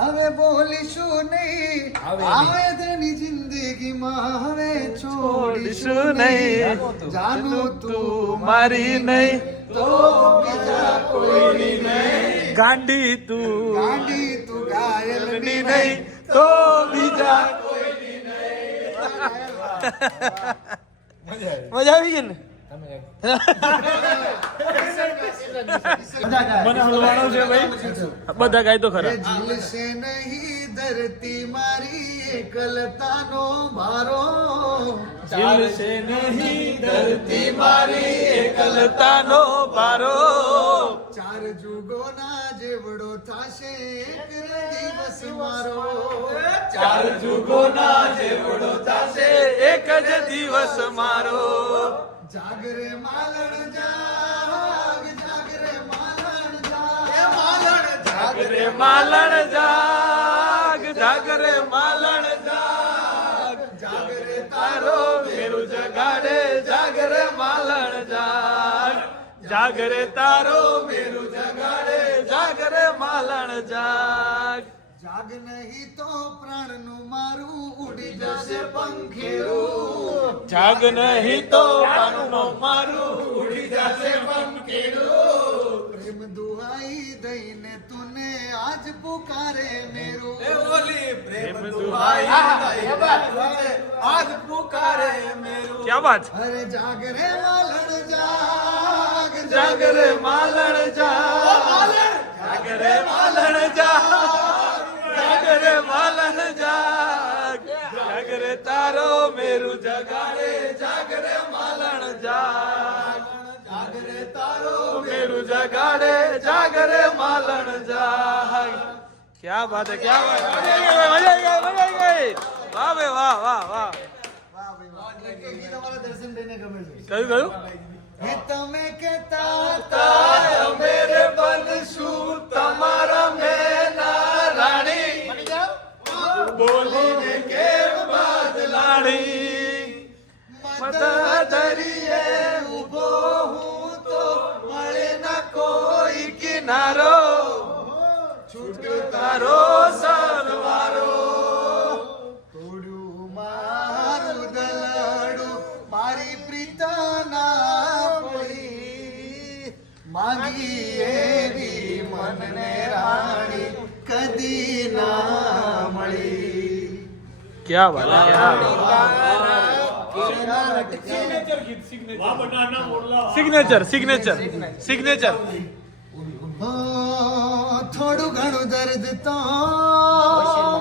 હવે બોલીશું નહીં, આવે તેની જિંદગીમાં હવે છોડીશું નહીં. જાનું તું મારી નહીં તો બીજા કોઈની નહીં, ગાંડી તું ગાંડી તું ઘાયલની ની નહીં. નહીં તો બીજા મજા આવી ગઈ ને. મને હલવાનો છે ભાઈ. બધા ગાય તો એ ખરા. ઝીલશે નહીં ધરતી મારી એકલતાનો ભારો, ઝીલશે નહીં ધરતી મારી એકલતાનો ભારો. ચાર જુગોના જેવડો થાશે એક દિવસ મારો. ચાર જુગોના જેવડો થશે એક જ દિવસ મારો. જાગરે માલણ જાગ, જાગરે માલણ જાગ, જાગરે માલણ જાગ, જાગરે માલણ જાગ, જાગરે તારો મેરું જગાડે, જાગરે માલણ જાગ, જાગરે તારો મેરું જગાડે, જાગરે માલણ જાગ. જાગ નહીં તો પ્રાણનું મારું ઉડી જશે પંખીરું. જાગ નહીં તો પાણનો મારું ઉડી જશે પંખીરું. પ્રેમ દુહાઈ દઈને તુને આજ પુકારે મેરું. પ્રેમ દુહાઈ આજ પુકારે મેરું. क्या बात. અરે જાગરે માલણ જાગ, જાગરે માલણ જાગ, જાગરે માલણ જાગ, જાગરે માલણ જાગ, જાગરે તારો મેરું જગાડે, જાગરે માલણ જાગ, જાગરે તારો મેરું જગાડે, જાગરે માલણ જાગ. क्या बात है, क्या बात है. मजा आई गई, मजा आई गई. वाह भाई वाह वाह वाह. વાહ ભાઈ વાહ. એક ગીત અમારા દર્શન ભાઈને ગમે છે. કયું કયું. હે તમે કહેતા તાય મેરે બનશું તમારા મેના રાણી, બોલીને કેમ બદલાણી. મતદરીએ ઊભો હું તો મળે ના કોઈ કિનારો, છૂટકારો સરવારો. તોડ્યું મારું દલડું, મારી પ્રીતના પડી, માંગી એવી મનને રાણી કદી ના મળી. क्या बात है, क्या સિગ્નેચર સિગ્નેચર સિગ્નેચર. હો, થોડું ઘણું દર્દ તો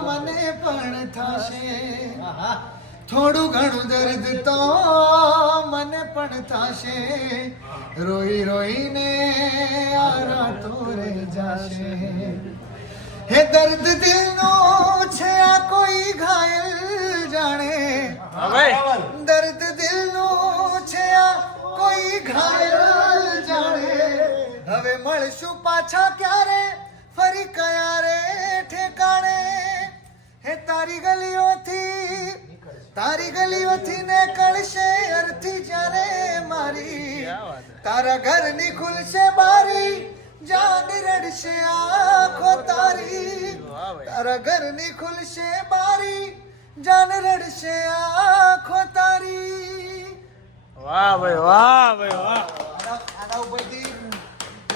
મને પણ થશે, થોડું ઘણું દર્દ તો મને પણ થશે, રોઈ રોઈને આ રાતો રહી જશે. હે દર્દ દિલનું છે આ કોઈ ઘાયલ જાણે, હવે દર્દ દિલનું છે આ કોઈ ઘાયલ જાણે. હવે મળશું પાછા ક્યારે, ફરી કયા રે ઠેકાણે. હે તારી ગલીઓથી ને કળશે અર્થી જ્યારે મારી, તારા ઘરની ખુલશે બારી, જાન રડશે આંખો તારી. તારા ઘરની ખુલશે બારી, જાન રડશે આંખો તારી. વાહ ભાઈ વાહ ભાઈ વાહ. આના ઉપરથી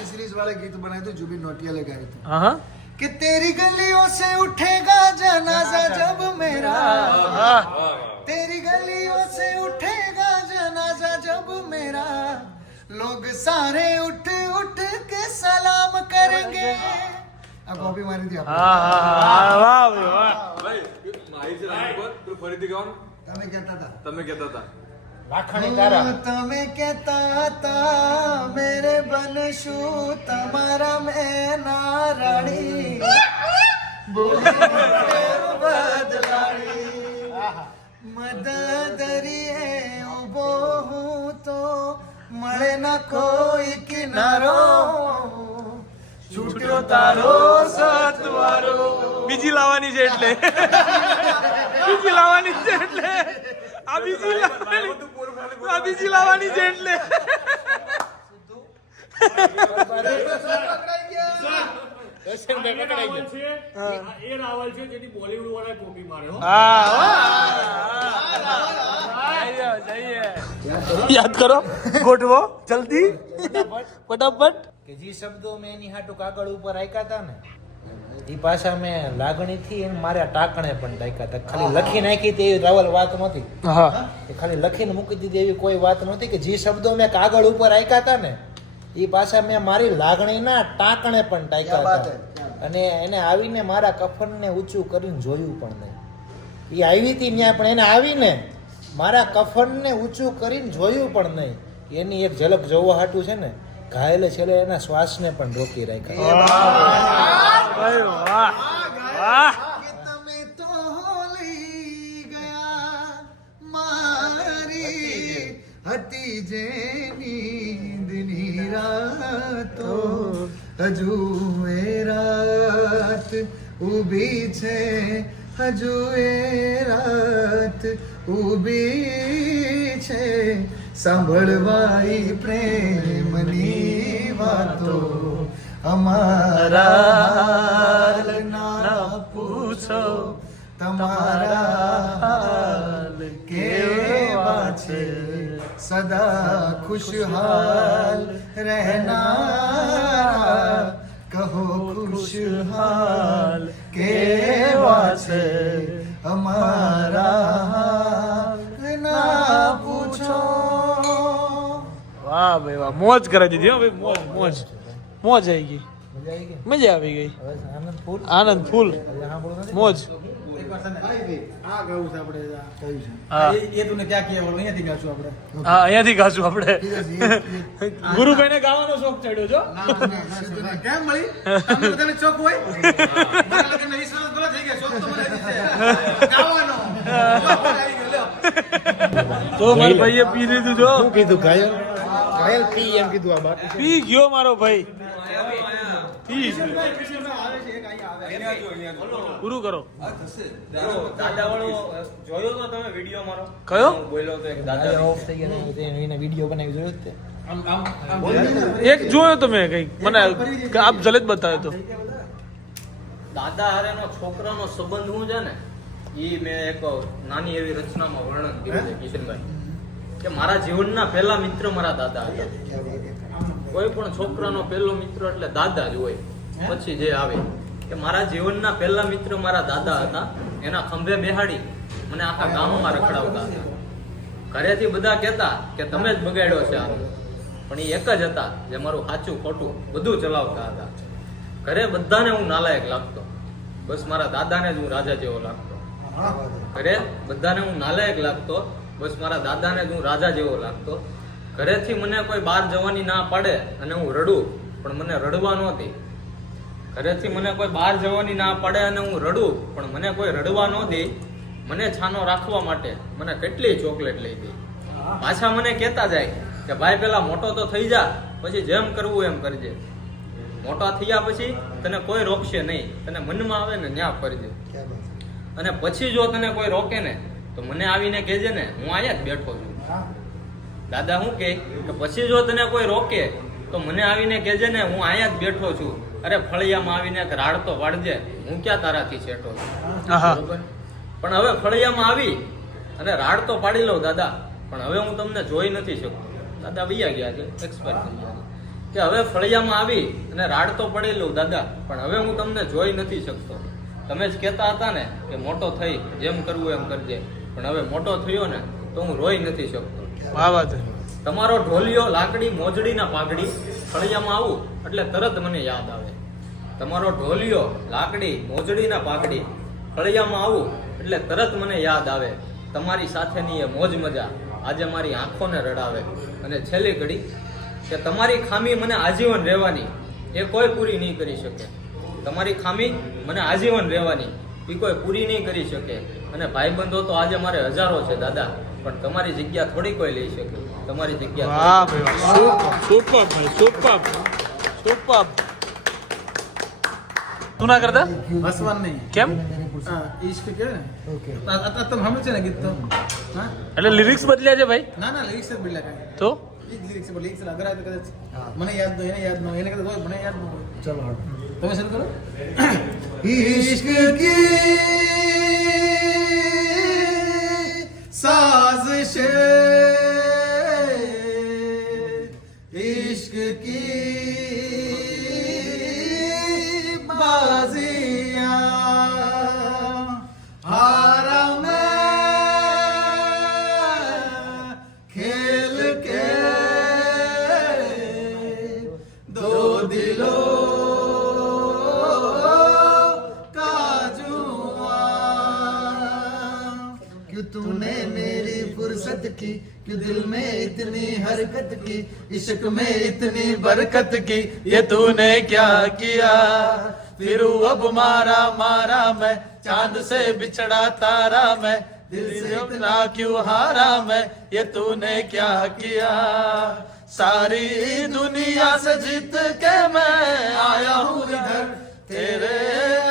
સિરીઝ વાળા ગીત બનાવ્યું હતું, જુબિન નોટિયાલે ગાયું હતું હા कि तेरी गलियों से उठेगा जनाजा जब मेरा, तेरी गलियों से उठेगा जनाजा जब मेरा, लोग सारे उठ उठ के सलाम करेंगे. अब कॉपी मारी थी आपने. હા હા વાહ ભાઈ વાહ. ભાઈ મારી છે રાણી પર તું ફરીથી ગાઓ ને. તમે કહેતા હતા, તમે કહેતા હતા લાખણી તારા તમે કહેતા હતા મેરે બનશું તમારા મેના રાણી, બોલીને બદલાણી. મદદરીએ ઊભો હું તો મળે ન કોઈ કિનારો છૂટ્યો તારો સતવારો. બીજી લાવવાની છે એટલે બીજી લાવવાની છે એટલે આ બીજી લાવવાની છે એટલે એ રાવલ છે જેની બોલીવુડ વાળા કોપી મારે હો. યાદ કરો, ગોઠવો જલ્દી ફટાફટ. કે જે શબ્દો મેં એની હાટુ કાગળ ઉપર રાખ્યા હતા ને એ પાછા મેં લાગણીથી એને મારા ટાકણે પણ રાખ્યા હતા. ખાલી લખી નાખી તે રાવલ વાત નહોતી. હા એ ખાલી લખીને મૂકી દીધી એવી કોઈ વાત નહોતી. કે જે શબ્દો મેં કાગળ ઉપર રાખ્યા હતા ને એ પાછા મેં મારી લાગણીના ટાંકણે પણ ટાંક્યા હતા. અને એને આવીને મારા કફનને ઊંચું કરીને જોયું પણ નહીં. એ આવી હતી ત્યાં પણ એને આવીને મારા કફનને ઊંચું કરીને જોયું પણ નહીં. એની એક ઝલક જોવા હાટું છે ને ઘાયલે છેલ્લે એના શ્વાસને પણ રોકી રાખ્યા. કે તમે તો લઈ ગયા મારી હતી જે નીંદની રાતો હજુ એ રાત ઊભી છે હજુ એ રાત ઊભી છે સાંભળવાઈ પ્રેમની વાતો અમારા ના પૂછો તમારા હાલ કેવા છે સદા ખુશહાલ રહેનારા કહો ખુશહાલ કેવા છે અમારા હાલ ના પૂછો. વાહ ભાઈ વાહ, મોજ કરાવી દીધી હો ભાઈ, મોજ મોજ મોજ આવી ગઈ, મજા મજા આવી આવી ગઈ. ગઈ, હવે આનંદ ફૂલ આનંદ ફૂલ, સાંભળો નથી? મોજ. આ ગયું છે આપણે કહ્યું છે હા એ તું ક્યાં કહેવાય અહીંયાથી ગાશું આપણે હા, અહીંયાથી ગાશું આપણે. ગુરુભાઈને ગાવાનો શોખ ચડ્યો છો. કેમ મળી તમને બધાને ચોક હોય મારા લગ્નના 20 વર્ષ પૂરા થઈ ગયા ચોક તો મને હજી છે ગાવાનો ચોક આવી ગયો લ્યો. તો મારા ભાઈએ પી લીધું જો, શું કીધું ઘાયલ? ઘાયલ પી એમ કીધું. આ બાકી પી ગયો મારો ભાઈ, પી ગયો. પૂરું કરો. દાદા વાળો જોયો તો તમે વિડીયો મારો? કયો? હું બોલ્યો તો એક દાદા દાદા ઓફ થઈ ગયા ને એને વિડીયો બનાવી જોયો જ તે. એક જોયો તમે કઈક મને આપ જલેત બતાવ્યો તો. દાદા હારેનો છોકરાનો સંબંધ હું છે ને એ મેં એક નાની એવી રચનામાં વર્ણન કર્યું છે કિશનભાઈ, કે મારા જીવનના પહેલા મિત્ર મારા દાદા હતા. કોઈ પણ છોકરાનો પહેલો મિત્ર એટલે દાદા જ હોય, પછી જે આવે. કે મારા જીવનના પહેલા મિત્ર મારા દાદા હતા. એના ખંભે બેહાડી મને આખા ગામમાં રખડાવતા હતા. ઘરેથી બધા કહેતા કે તમે જ બગાડ્યો છે આ, પણ એ એક જ હતા જે મારું સાચું ખોટું બધું ચલાવતા હતા. ઘરે બધાને હું નાલાયક લાગતો, બસ મારા દાદાને જ હું રાજા જેવો લાગતો. ઘરે બધાને હું નાલાયક લાગતો, બસ મારા દાદાને જ હું રાજા જેવો લાગતો. ઘરેથી મને કોઈ બહાર જવાની ના પાડે અને હું રડું, પણ મને રડવા નહોતી. ઘરેથી મને કોઈ બહાર જવાની ના પાડે અને હું રડું, પણ મને કોઈ રડવા નહોતી. મને છાનો રાખવા માટે મને કેટલી ચોકલેટ લઈ હતી. પાછા મને કહેતા જાય કે ભાઈ પેલા મોટો તો થઈ જા, પછી જેમ કરવું એમ કરજે. મોટા થયા પછી તને કોઈ રોકશે નહીં, તને મનમાં આવે ને ન્યા કરજે. અને પછી જો તને કોઈ રોકે ને તો મને આવીને કહેજે ને હું અહીંયા જ બેઠો છું. દાદા શું કે પછી જો તને કોઈ રોકે તો મને આવીને કહેજે ને હું અહીંયા જ બેઠો છું. અરે ફળિયામાં આવીને એક રાડ તો વાળજે, હું ક્યાં તારાથી છેટો છું. બરોબર? પણ હવે ફળિયામાં આવી અને રાડ તો પાડી લઉં દાદા, પણ હવે હું તમને જોઈ નથી શકતો. દાદા વૈયા ગયા છે, એક્સપાયર થઈ ગયા છે. કે હવે ફળિયામાં આવી અને રાડ તો પડી લઉં દાદા, પણ હવે હું તમને જોઈ નથી શકતો. તમે જ કહેતા હતા ને કે મોટો થઈ જેમ કરવું એમ કરજે, પણ હવે મોટો થયો ને તો હું રોઈ નથી શકતો. વાહ વાત. તમારો ઢોલિયો લાકડી મોજડીના પાઘડી, ફળિયામાં આવું એટલે તરત મને યાદ આવે. તમારો ઢોલિયો લાકડી મોજડીના પાઘડી, ફળિયામાં આવું એટલે તરત મને યાદ આવે. તમારી સાથેની એ મોજ મજા આજે મારી આંખોને રડાવે. અને છેલ્લી ઘડી કે તમારી ખામી મને આજીવન રહેવાની એ કોઈ પૂરી નહીં કરી શકે. તમારી ખામી મને આજીવન રહેવાની એ કોઈ પૂરી નહીં કરી શકે. અને ભાઈબંધો તો આજે મારે હજારો છે દાદા, પણ તમારી જગ્યા થોડી કોઈ લઈ શકે. તમારી જગ્યા વાહ ભાઈ વાહ, સુપર ભાઈ, સુપર સુપર. તું ના કરતા હસવાનું નહીં. કેમ? ઈશ્ક કે ને તમે સમજે ને ગીત તો હા એટલે લિરિક્સ બદલ્યા છે ભાઈ? ના ના લિરિક્સ જ બોલ્યા કાંઈ. તો એ જ લિરિક્સ બોલે લિરિક્સ અગર આ કદાચ મને યાદ ન હોય, એને યાદ ન હોય, એને કદાચ હોય મને યાદ ન હોય. ચલો હાલો તમે શરૂ કરો. इश्क की साजिशें, इश्क की बाजियां, हारा मैं खेल के दो दिलों क्यों तूने मेरी फुर्सत की, क्यों दिल में इतनी हरकत की, इश्क में इतनी बरकत की, ये तूने क्या किया. फिर अब मारा मारा मैं, चांद से बिछड़ा तारा मैं, दिल से इतना क्यों हारा मैं, ये तूने क्या किया. सारी दुनिया से जीत के मैं आया हूँ इधर, तेरे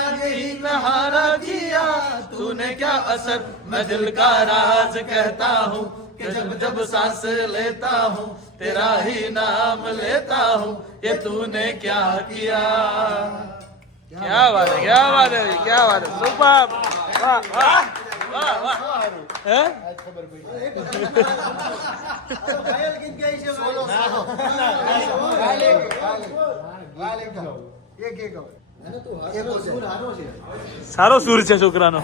आगे ही मैं हारा किया. तूने क्या असर, मैं दिल का राज कहता हूँ कि जब जब सांस लेता हूँ तेरा ही नाम लेता हूँ, ये तूने क्या किया. क्या बात है, क्या बात है, क्या बात है, सुपर. वाह वाह वाह वाह. હે? સારો સુર છે છોકરાનો.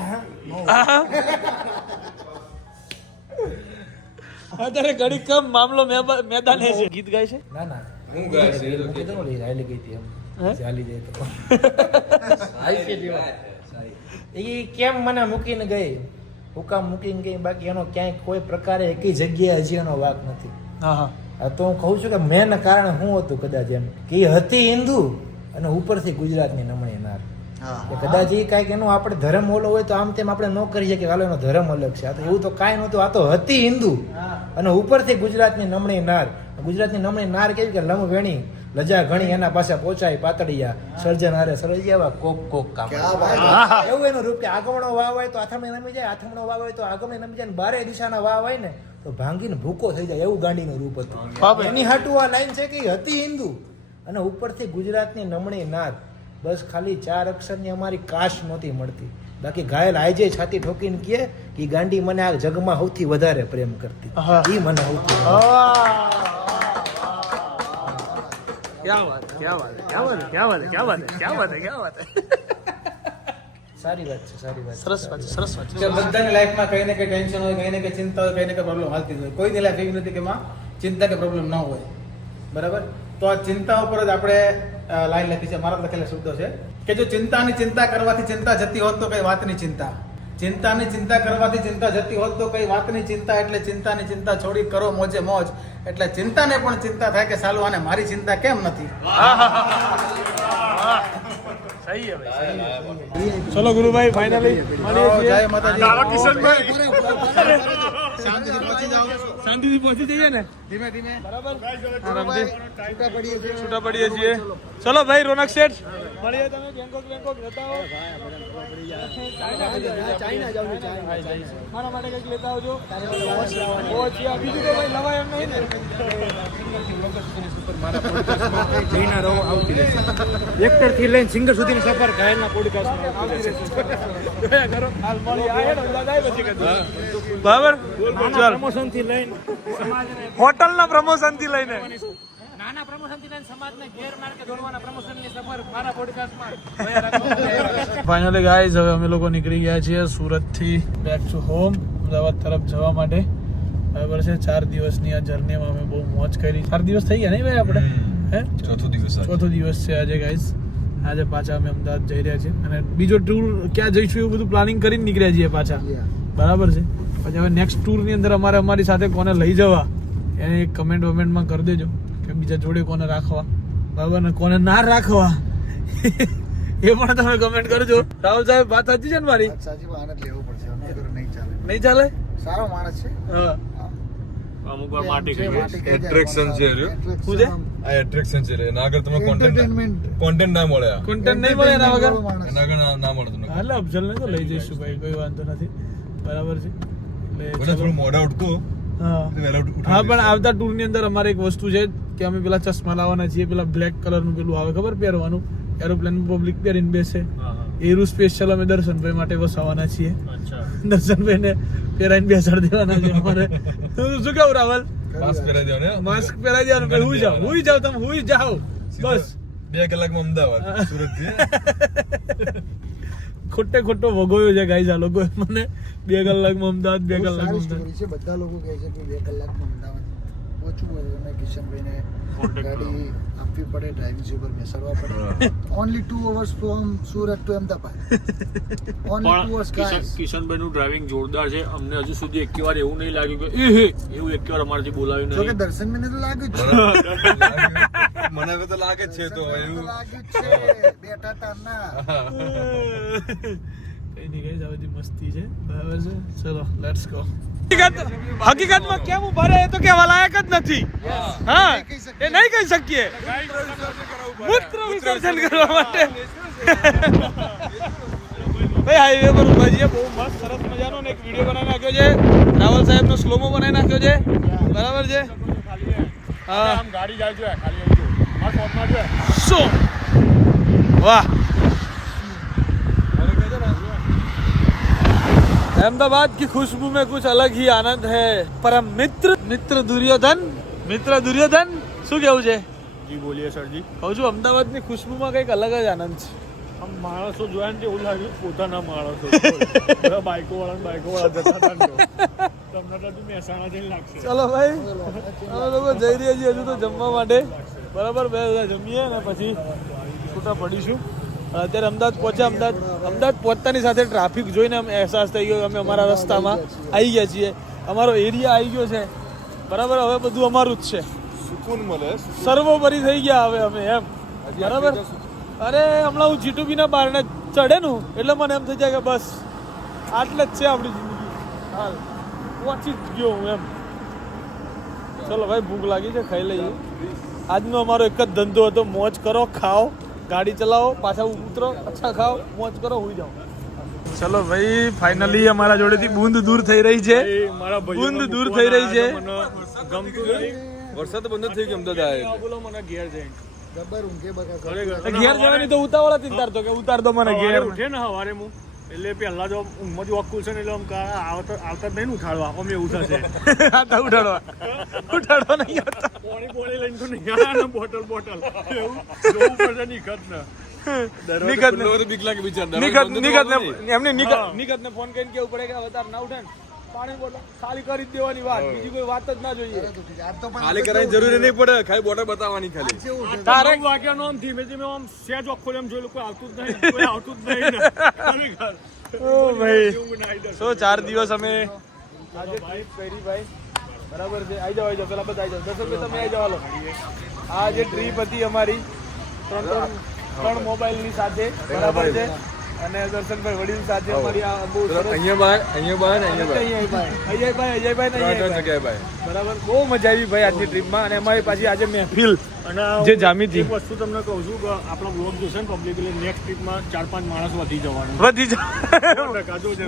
અત્યારે ઘડી કમ મામલો મેદાને છે. ગીત ગાય છે? ના ના હું ગાય છે હું કીધું ને ઓલી હાલી ગઈ હતી એમ હે? ચાલી જાય તો એ કેમ મને મૂકીને ગઈ, હું કામ મૂકીને ગઈ, બાકી એનો ક્યાંય કોઈ પ્રકારે એકી જગ્યાએ હજી એનો વાક નથી. હા હા. આ તો હું કહું છું કે મેન કારણ શું હતું કદાચ એમ કે એ હતી હિન્દુ અને ઉપરથી ગુજરાતની નમણી નાર. કે કદાચ એ કાંઈક એનો આપણે ધર્મ ઓલો હોય તો આમ તેમ આપણે ન કરી શકીએ, હાલો એનો ધર્મ અલગ છે. આ તો એવું તો કાંઈ નહોતું, આ તો હતી હિન્દુ અને ઉપરથી ગુજરાતની નમણી નાર. ગુજરાતની નમણી નાર કેવી કે લમ વેણી લજા ઘણી એના પાસે પહોંચાય પાતળિયા, સર્જન હારે સર્જ્યા કોક કોક કામ. એવું એનું રૂપ કે આગમણો વાવ હોય તો આથમણે નમી જાય, આથમણો વાવ હોય તો આગમણે નમી જાય, બારે દિશાના વાવ હોય ને તો ભાંગીને ભૂકો થઈ જાય, એવું ગાંડીનું રૂપ હતું. એની હાટુ આ લાઈન છે કે હતી હિન્દુ અને ઉપરથી ગુજરાતની નમણી નાર. બસ ખાલી 4 અક્ષરની અમારી કાશ નહોતી મળતી, બાકી ઘાયલ આજે છાતી ઠોકીને કહે કે ગાંડી મને આ જગમાં સૌથી વધારે પ્રેમ કરતી, એ મને સૌથી क्या बात है, क्या बात है, क्या बात है, क्या बात है, क्या बात है, क्या बात है, क्या बात है. સારી વાત છે, સારી વાત છે. સરસ વાત છે, સરસ વાત કે છે. બધાની લાઈફમાં કઈ ને કઈ ટેન્શન હોય, કઈ ને કઈ ચિંતા હોય, કઈ ને કઈ પ્રોબ્લેમ હાલતી હોય. કોઈની લાઈફ એવી નથી કે માં ચિંતા કે પ્રોબ્લેમ ન હોય, બરાબર? તો આ ચિંતા ઉપર જ આપણે લાઈન લખી છે, મારા લખેલા શબ્દો છે કે જો ચિંતાની ચિંતા કરવાથી ચિંતા જતી હોત તો કઈ વાતની ચિંતા, ચિંતાની ચિંતા કરવાથી ચિંતા જતી હોત તો કઈ વાતની ચિંતા, એટલે ચિંતાની ચિંતા છોડી કરો મોજે મોજ. એટલે ચિંતાને પણ ચિંતા થાય કે સાલું આને મારી ચિંતા કેમ નથી. सही है भाई. चलो गुरु भाई फाइनली જય માતાજી. કિશનભાઈ શાંતિથી પહોંચી જઈએ ને ધીમે ધીમે બરાબર, આરામથી છૂટા પડીએ છીએ. ચલો ભાઈ રોનક શેઠ મળીએ. તમે બેંકોક જતા હો, મારા માટે કંઈક લેતા આવજો. બીજું તો ભાઈ નવા એમ નહીં ને. એક્ટર થી લઈને સિંગર સુધીની સફર ઘાયલના પોડકાસ્ટમાં બરાબર. ચાલ પ્રમોશન થી લઈને હોટલ ના પ્રમોશન થી લઈને નાના પ્રમોશન થી લઈને સમાજને ઘેર માર કે દોડવાના પ્રમોશન ની સફર મારા પોડકાસ્ટમાં. ફાઇનલી ગાઈઝ હવે અમે લોકો નીકળી ગયા છીએ સુરત થી બેક ટુ હોમ, અમદાવાદ તરફ જવા માટે. બરાબર છે. 4 દિવસની આ જર્નીમાં અમે બહુ મોજ કરી. 4 દિવસ થઈ ગયા નહીં ભાઈ આપણે? હે, ચોથો દિવસ છે આજે ગાઈઝ. આજે પાછા અમે અમદાવાદ જઈ રહ્યા છીએ અને બીજો ટૂર ક્યાં જઈશું એવું બધું પ્લાનિંગ કરીને નીકળ્યા છીએ પાછા. બરાબર છે. પછી હવે નેક્સ્ટ ટૂરની અંદર અમારી સાથે કોને લઈ જવા એને એક કમેન્ટમાં કરી દેજો કે બીજા જોડે કોને રાખવા, બરાબર, ને કોને ના રાખવા એ પણ તમે કમેન્ટ કરજો. રાહુલ સાહેબ વાત સાચી છે ને મારી? સાચી આનંદ લેવો પડશે. નહીં ચાલે સારો માણસ છે. હા અમુક વાર માટી જે ખાઈ માટી ખાઈ જાય. Attraction છે રહ્યો. Attraction શું છે? આમ આ એટ્રેક્શન છે એના આગળ તમને entertainment. કોન્ટેન્ટ ના મળે આ. કોન્ટેન્ટ નહીં મળે એના વગર વાળો માણસ. એના આગળ ના મળે તમને એટલે અફઝલને તો લઈ જઈશું ભાઈ, કોઈ વાંધો નથી. બરાબર છે એટલે બધા થોડું મોઢા ઉઠતું હા વહેલા ઉઠાડી હા, પણ દઈશું. આવતા ટૂર ની અંદર અમારે એક વસ્તુ છે કે અમે પેલા ચશ્મા લાવવાના છીએ, પેલા બ્લેક કલર નું પેલું આવે ખબર પહેરવાનું, એરોપ્લેન પબ્લિક પહેરીને બેસે, એરું સ્પેશિયલ અમે દર્શનભાઈ માટે વસાવવાના છીએ. અચ્છા દર્શનભાઈ ને પહેરાઈને બેસાડી દેવાના છે અમારે. શું કેવું રાવલ? માસ્ક પહેરાવી દેવાનું હે? માસ્ક પહેરાઈ દેવાનું, ભાઈ હુઈ જાઓ, હુઈ જાઓ, તમે હુઈ જાઓ બસ. 2 કલાકમાં અમદાવાદ સુરત થી ખોટે ખોટો ભોગવ્યો છે ગાઈઝ આ લોકો મને. 2 કલાકમાં અમદાવાદ, 2 બહુ કલાકમાં સારી અમદાવાદ. સ્ટોરી છે. બધા લોકો કહે છે કે 2 કલાકમાં અમદાવાદ ઓછું હોય. અમે કિશનભાઈને ગાડી આપવી પડે, ડ્રાઇવિંગ સીટ પર બેસાડવા પડે. Only 2 hours from Surat to Ahmedabad. Only 2 hours guys. કિશનભાઈ નું ડ્રાઇવિંગ જોરદાર છે. અમને હજુ સુધી એક વાર એવું નહીં લાગ્યું કે એવું એક વાર અમારાથી બોલાવ્યું જો કે નહીં. દર્શનભાઈને તો લાગ્યું જ છે. મને હવે તો લાગે જ છે તો મને તો એવું લાગ્યું જ છે. બેઠા તા ના. કઈ નહીં ગાઈઝ, આ બધી મસ્તી છે. બરાબર છે, ચલો લેટ્સ ગો. હકીકતમાં કેમ ઉભા રહે એ તો કહેવા લાયક જ નથી. હા, એ નહીં કહી શકીએ. મૂત્ર વિસર્જન કરવા માટે ભાઈ હાઈવે પર ઉભા છીએ. બહુ મસ્ત સરસ મજાનો ને એક વિડીયો બનાવી નાખ્યો છે. રાવલ સાહેબનો સ્લોમો બનાવી નાખ્યો છે. બરાબર છે. હા, આમ ગાડી જાય છે ખાલી આવી ગયો. આ શોપમાં છે. શું વાહ. अहमदाबाद की खुशबू में कुछ अलग ही आनंद है. परम મિત્ર દુર્યોધન શું કેવું છે? જી બોલીએ સરજી. કહું છું અમદાવાદની ખુશ્બુમાં કંઈક અલગ જ આનંદ છે. આમ માણસો જોયા ને એવું લાગ્યું પોતાના માણસો બધા બાઈકો વાળા જતા હતા ને તો. તમને તો મહેસાણા જઈને લાગશે. ચલો ભાઈ, અમે લોકો જઈ રહ્યા છીએ હજુ તો જમવા માટે. બરાબર, બે બધા જમીએ ને પછી છૂટા પડીશું. અત્યારે અમદાવાદ પહોંચ્યા. અમદાવાદ પહોંચતાની સાથે ટ્રાફિક જોઈને અમને અહેસાસ થઈ ગયો કે અમે અમારા રસ્તામાં આવી ગયા છીએ. અમારો એરિયા આવી ગયો છે. બરાબર, હવે બધું અમારું જ છે. સુકૂન મળે. સર્વોપરી થઈ ગયા હવે અમે એમ. બરાબર. અરે હમણાં હું જીટુબી ના બારણે ચડે નું એટલે મને એમ થઈ જાય કે બસ આટલે જ છે આપણી જિંદગી. હાલ પહોંચી જ ગયો હું એમ. ચલો ભાઈ, ભૂખ લાગી છે, ખાઈ લઈએ. આજનો અમારો એક જ ધંધો હતો, મોજ કરો, ખાઓ, ગાડી ચલાવો, પાછા ઉતરો, અચ્છા ખાઓ, મોજ કરો, હુઈ જાઓ. ચલો ભાઈ, ફાઇનલી અમારા જોડેથી બૂંદ દૂર થઈ રહી છે. મારા બૂંદ દૂર થઈ રહી છે. મને ગમતું નહીં. વરસાદ તો બંધ જ થઈ ગયો અમદાવાદ આવે બોલો મને ઘેર જઈને જબર ઊંઘે બગા કરે. ખરેખર ઘેર જવાની તો ઉતાવળ હતી ને તાર તો કે ઉતાર દો મને સવારે ઘેર. ઉઠે ને સવારે હું એટલે પહેલા જો ઊંઘમાં જ વોક ખુલશે ને એટલે આમ આવતા જ નહીં ને ઉઠાડવા અમે એવું થશે. હતા ઉઠાડવા નહીં હતા. પોણી લઈને તો નહીં આવવાના, બોટલ એવું જોવું પડશે નિખત ને. નિકત ને તો બીક લાગે બિચારા. નિકત ને ફોન કરીને કેવું પડે કે હવે તાર ના ઉઠે ને પાણી બોટલ ખાલી કરી જ દેવાની વાત, બીજી કોઈ વાત જ ના જોઈએ. આજ તો પણ ખાલી કરવાની જરૂરી નહીં પડે, ખાલી બોટલ બતાવવાની ખાલી. જેવું છે. તારે 9 વાગ્યાનો આમ ધીમે ધીમે આમ સેજ આખો એમ જોઈ લો કોઈ આવતું જ નહીં, કોઈ આવતું જ નહીં ને. ખરેખર. ઓ ભાઈ, ઊંઘ ના આવી જશે. 4 દિવસ અમે આજે ટ્રીપ કરી ભાઈ. બરાબર છે, આવી જાઓ પેલા બધા આવી જાઓ. દર્શનભાઈ તમે આવી જાઓ. હાલો, આ જે ટ્રીપ હતી અમારી 3 મોબાઈલની સાથે. બરાબર છે, અને દર્શનભાઈ વડીલ સાથે અમારી આ બહુ સરસ. અહીંયા બાય ને અહીંયા અજયભાઈ ને ત્રણ જગ્યાએ બાય. બરાબર, બહુ મજા આવી ભાઈ આજની ટ્રીપમાં. અને અમારી પાછી આજે મહેફિલ અને જે જામી હતી. એક વસ્તુ તમને કહું છું કે આપણો બ્લોગ જોશે ને પબ્લિક એટલે નેક્સ્ટ ટ્રીપમાં 4-5 માણસ વધી જવાનું. વધી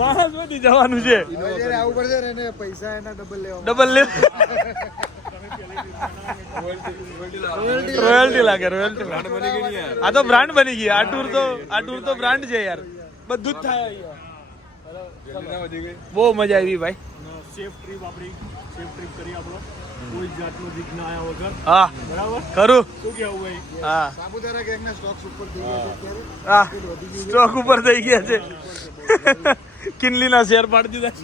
માણસ વધી જવાનું છે. હવે જ્યારે આવું પડશે ને એને પૈસા એના ડબલ લેવા ડબલ લે રોયલ્ટી લાગે. બ્રાન્ડ બની ગઈ ને યાર. આ તો બ્રાન્ડ બની ગઈ. આ ટૂર તો બ્રાન્ડ છે યાર. બધું જ થાય અહીંયા. ના વધી ગઈ. બહુ મજા આવી ભાઈ. સેફ ટ્રીપ આપણી સેફ ટ્રીપ કરી આપણો કોઈ જાતનો જીત ના આવ્યા વગર. હા, બરાબર ખરું. શું કહેવું ભાઈ? હા, સાપુતારા ગેંગના સ્ટોક્સ ઉપર થઈ ગયા છે અત્યારે. હા, સ્ટોક ઉપર થઈ ગયા છે. કિનલીના શેર પાડી દીધા.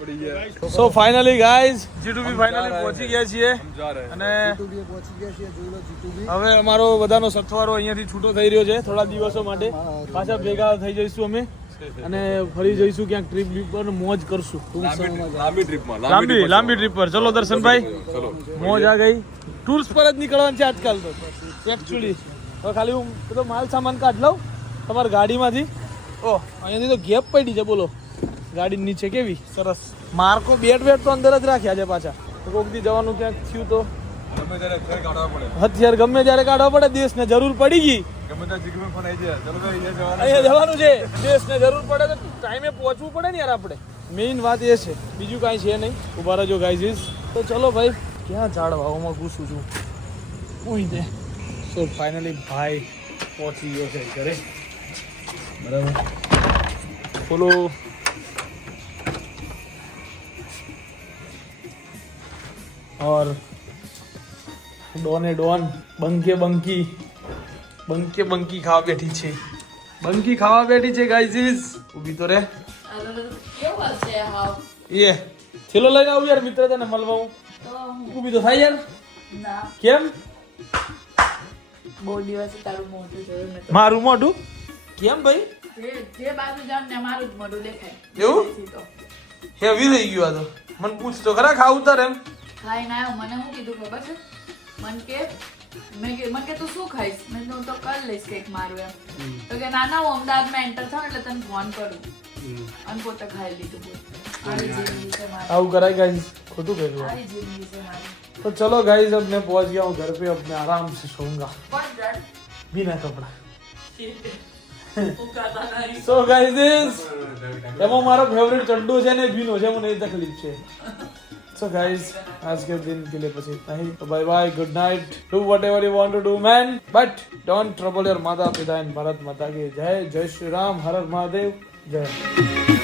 પડી ગયા. So finally guys, GTB finally પહોંચી ગયા છીએ. જા રહે. અને જીટુબી પહોંચી ગયા છીએ. જોઈ લો જીટુબી. હવે અમારો બધાનો સથવારો અહીંયાથી છૂટો થઈ રહ્યો છે થોડા દિવસો માટે. પાછા ભેગા થઈ જઈશું અમે અને ફરી જઈશું ક્યાંક ટ્રીપ પર, મોજ કરશું. લાંબી ટ્રીપમાં લાંબી ટ્રીપ પર. ચલો દર્શનભાઈ, ચલો. મોજ આ ગઈ. ટૂર્સ પર જ નીકળવાનું છે આજકાલ તો એકચ્યુઅલી. હવે ખાલી હું બધો માલ સામાન કાઢ લઉં તમારી ગાડીમાંથી. ઓહ, અહીંયાથી તો ગેપ પડી છે બોલો. ગાડી નીચે કેવી સરસ. માર્કો બેટ તો અંદર જ રાખ્યા છે પાછા. કોક દી જવાનું ક્યાંક થયું તો ગમે ત્યારે ઘર કાઢવા પડે, હથિયાર ગમે ત્યારે કાઢવા પડે. દેશને જરૂર પડી ગઈ, ગમે ત્યારે જીગરમાં ફોન આવી જાય, ચાલો ભાઈ અહીંયા જવાનું અહીંયા જવાનું છે. દેશને જરૂર પડે તો ટાઈમે પહોંચવું પડે ને યાર આપણે. મેઇન વાત એ છે, બીજું કાંઈ છે નહીં. ઉભા રહેજો ગાઈઝ. તો ચલો ભાઈ, ક્યાં ઝાડવાઓમાં ઘૂસું છું હું તે. સો ફાઇનલી ભાઈ પહોંચી ગયો છે ઘરે. બરાબર, બોલો. और ડોન બંકે બંકી ખાવા બેઠી છે. બંકી ખાવા બેઠી છે ગાઈઝ. ઊભી તો રે. એ થેલો લઈને આવું યાર, મિત્ર તને મળવા હું. ઊભી તો થાય યાર. કેમ? બહુ દિવસે તારું મોઢું જોયું મેં તો. મારું મોઢું કેમ ભાઈ? જે બાજુ જાઉં ને મારું જ મોઢું દેખાય. એવું? તેથી તો હેવી થઈ ગયું આ તો. મને પૂછ તો ખરા ખાવું તારે એમ. ખાઈને આવ્યો. મને શું કીધું ખબર છે? મન કે તું શું ખાઈશ? મેં કીધું હું તો કરી લઈશ કંઈક મારું એમ. તો કે ના હું અમદાવાદમાં એન્ટર થાઉં એટલે તને ફોન કરું. અને પોતે ખાઈ લીધું બોલ. આવી જિંદગી છે મારી. આવું કરાય ગાઈઝ, ખોટું કર્યું. આવી જિંદગી છે મારી. तो चलो गाइस, अब मैं पहुंच गया हूँ घर पे. अब मैं आराम से सोऊंगा પણ ડર. बिना कपड़ा. હું કરતા નહીં. सो गाइस, एमो मारो फेवरेट चड्डू છે ને ભીનો છે, મને એ તકલીફ છે. सो गाइस, आज के दिन के लिए बस इतना ही. तो bye bye, good night. Do whatever you want to do man, but don't trouble your माता पिता एंड भारत माता की जय. जय श्री राम, हर हर महादेव, जय.